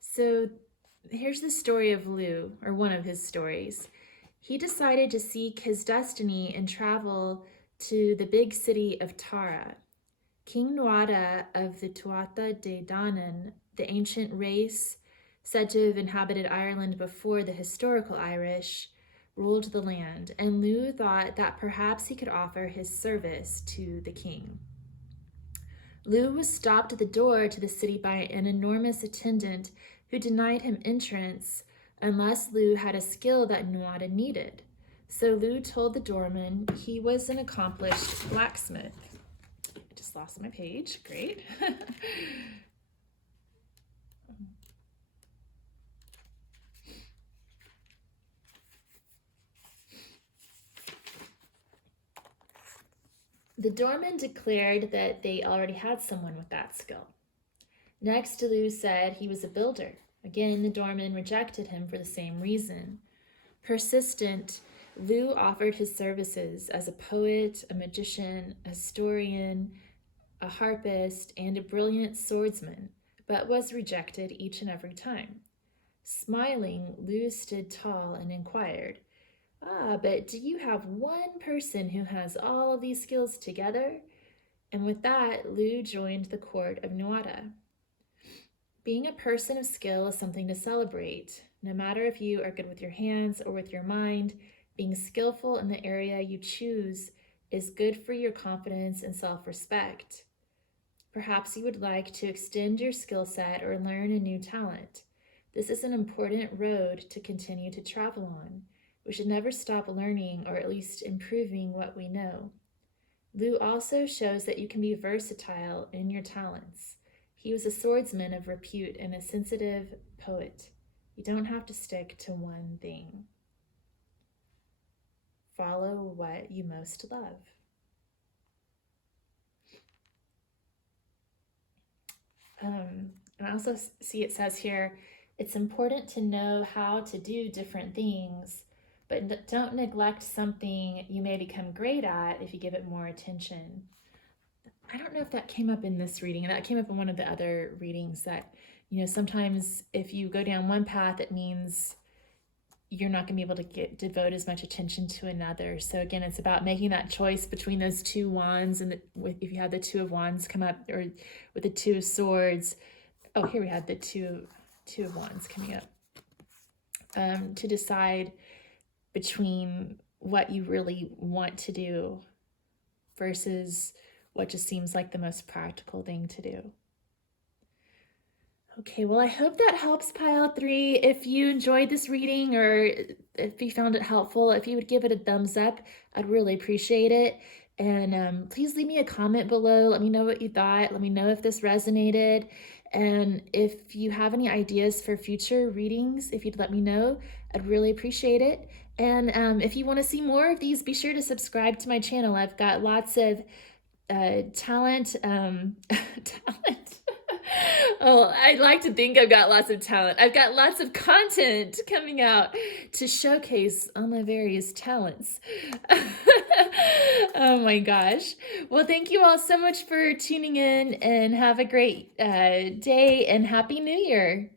So here's the story of Lu, or one of his stories. He decided to seek his destiny and travel to the big city of Tara. King Nuada of the Tuatha De Danann, the ancient race said to have inhabited Ireland before the historical Irish, ruled the land, and Lu thought that perhaps he could offer his service to the king. Lu was stopped at the door to the city by an enormous attendant who denied him entrance unless Lu had a skill that Nuada needed. So Lu told the doorman he was an accomplished blacksmith. I just lost my page, great. The doorman declared that they already had someone with that skill. Next, Lu said he was a builder. Again, the doorman rejected him for the same reason. Persistent, Lu offered his services as a poet, a magician, a historian, a harpist, and a brilliant swordsman, but was rejected each and every time. Smiling, Lu stood tall and inquired, but do you have one person who has all of these skills together? And with that, Lu joined the court of Nuada. Being a person of skill is something to celebrate. No matter if you are good with your hands or with your mind, being skillful in the area you choose is good for your confidence and self-respect. Perhaps you would like to extend your skill set or learn a new talent. This is an important road to continue to travel on. We should never stop learning or at least improving what we know. Lu also shows that you can be versatile in your talents. He was a swordsman of repute and a sensitive poet. You don't have to stick to one thing. Follow what you most love. I also see it says here, it's important to know how to do different things, but don't neglect something you may become great at if you give it more attention. I don't know if that came up in this reading, and that came up in one of the other readings that, sometimes if you go down one path, it means you're not going to be able to devote as much attention to another. So again, it's about making that choice between those two wands, and if you have the two of wands come up, or with the two of swords. Oh, here we had the two of wands coming up. To decide between what you really want to do versus what just seems like the most practical thing to do. Okay, well, I hope that helps, Pile 3. If you enjoyed this reading or if you found it helpful, if you would give it a thumbs up, I'd really appreciate it. And please leave me a comment below. Let me know what you thought. Let me know if this resonated. And if you have any ideas for future readings, if you'd let me know, I'd really appreciate it. And if you want to see more of these, be sure to subscribe to my channel. I've got lots of talent. Oh, I'd like to think I've got lots of talent. I've got lots of content coming out to showcase all my various talents. Oh my gosh. Well, thank you all so much for tuning in, and have a great day, and Happy New Year.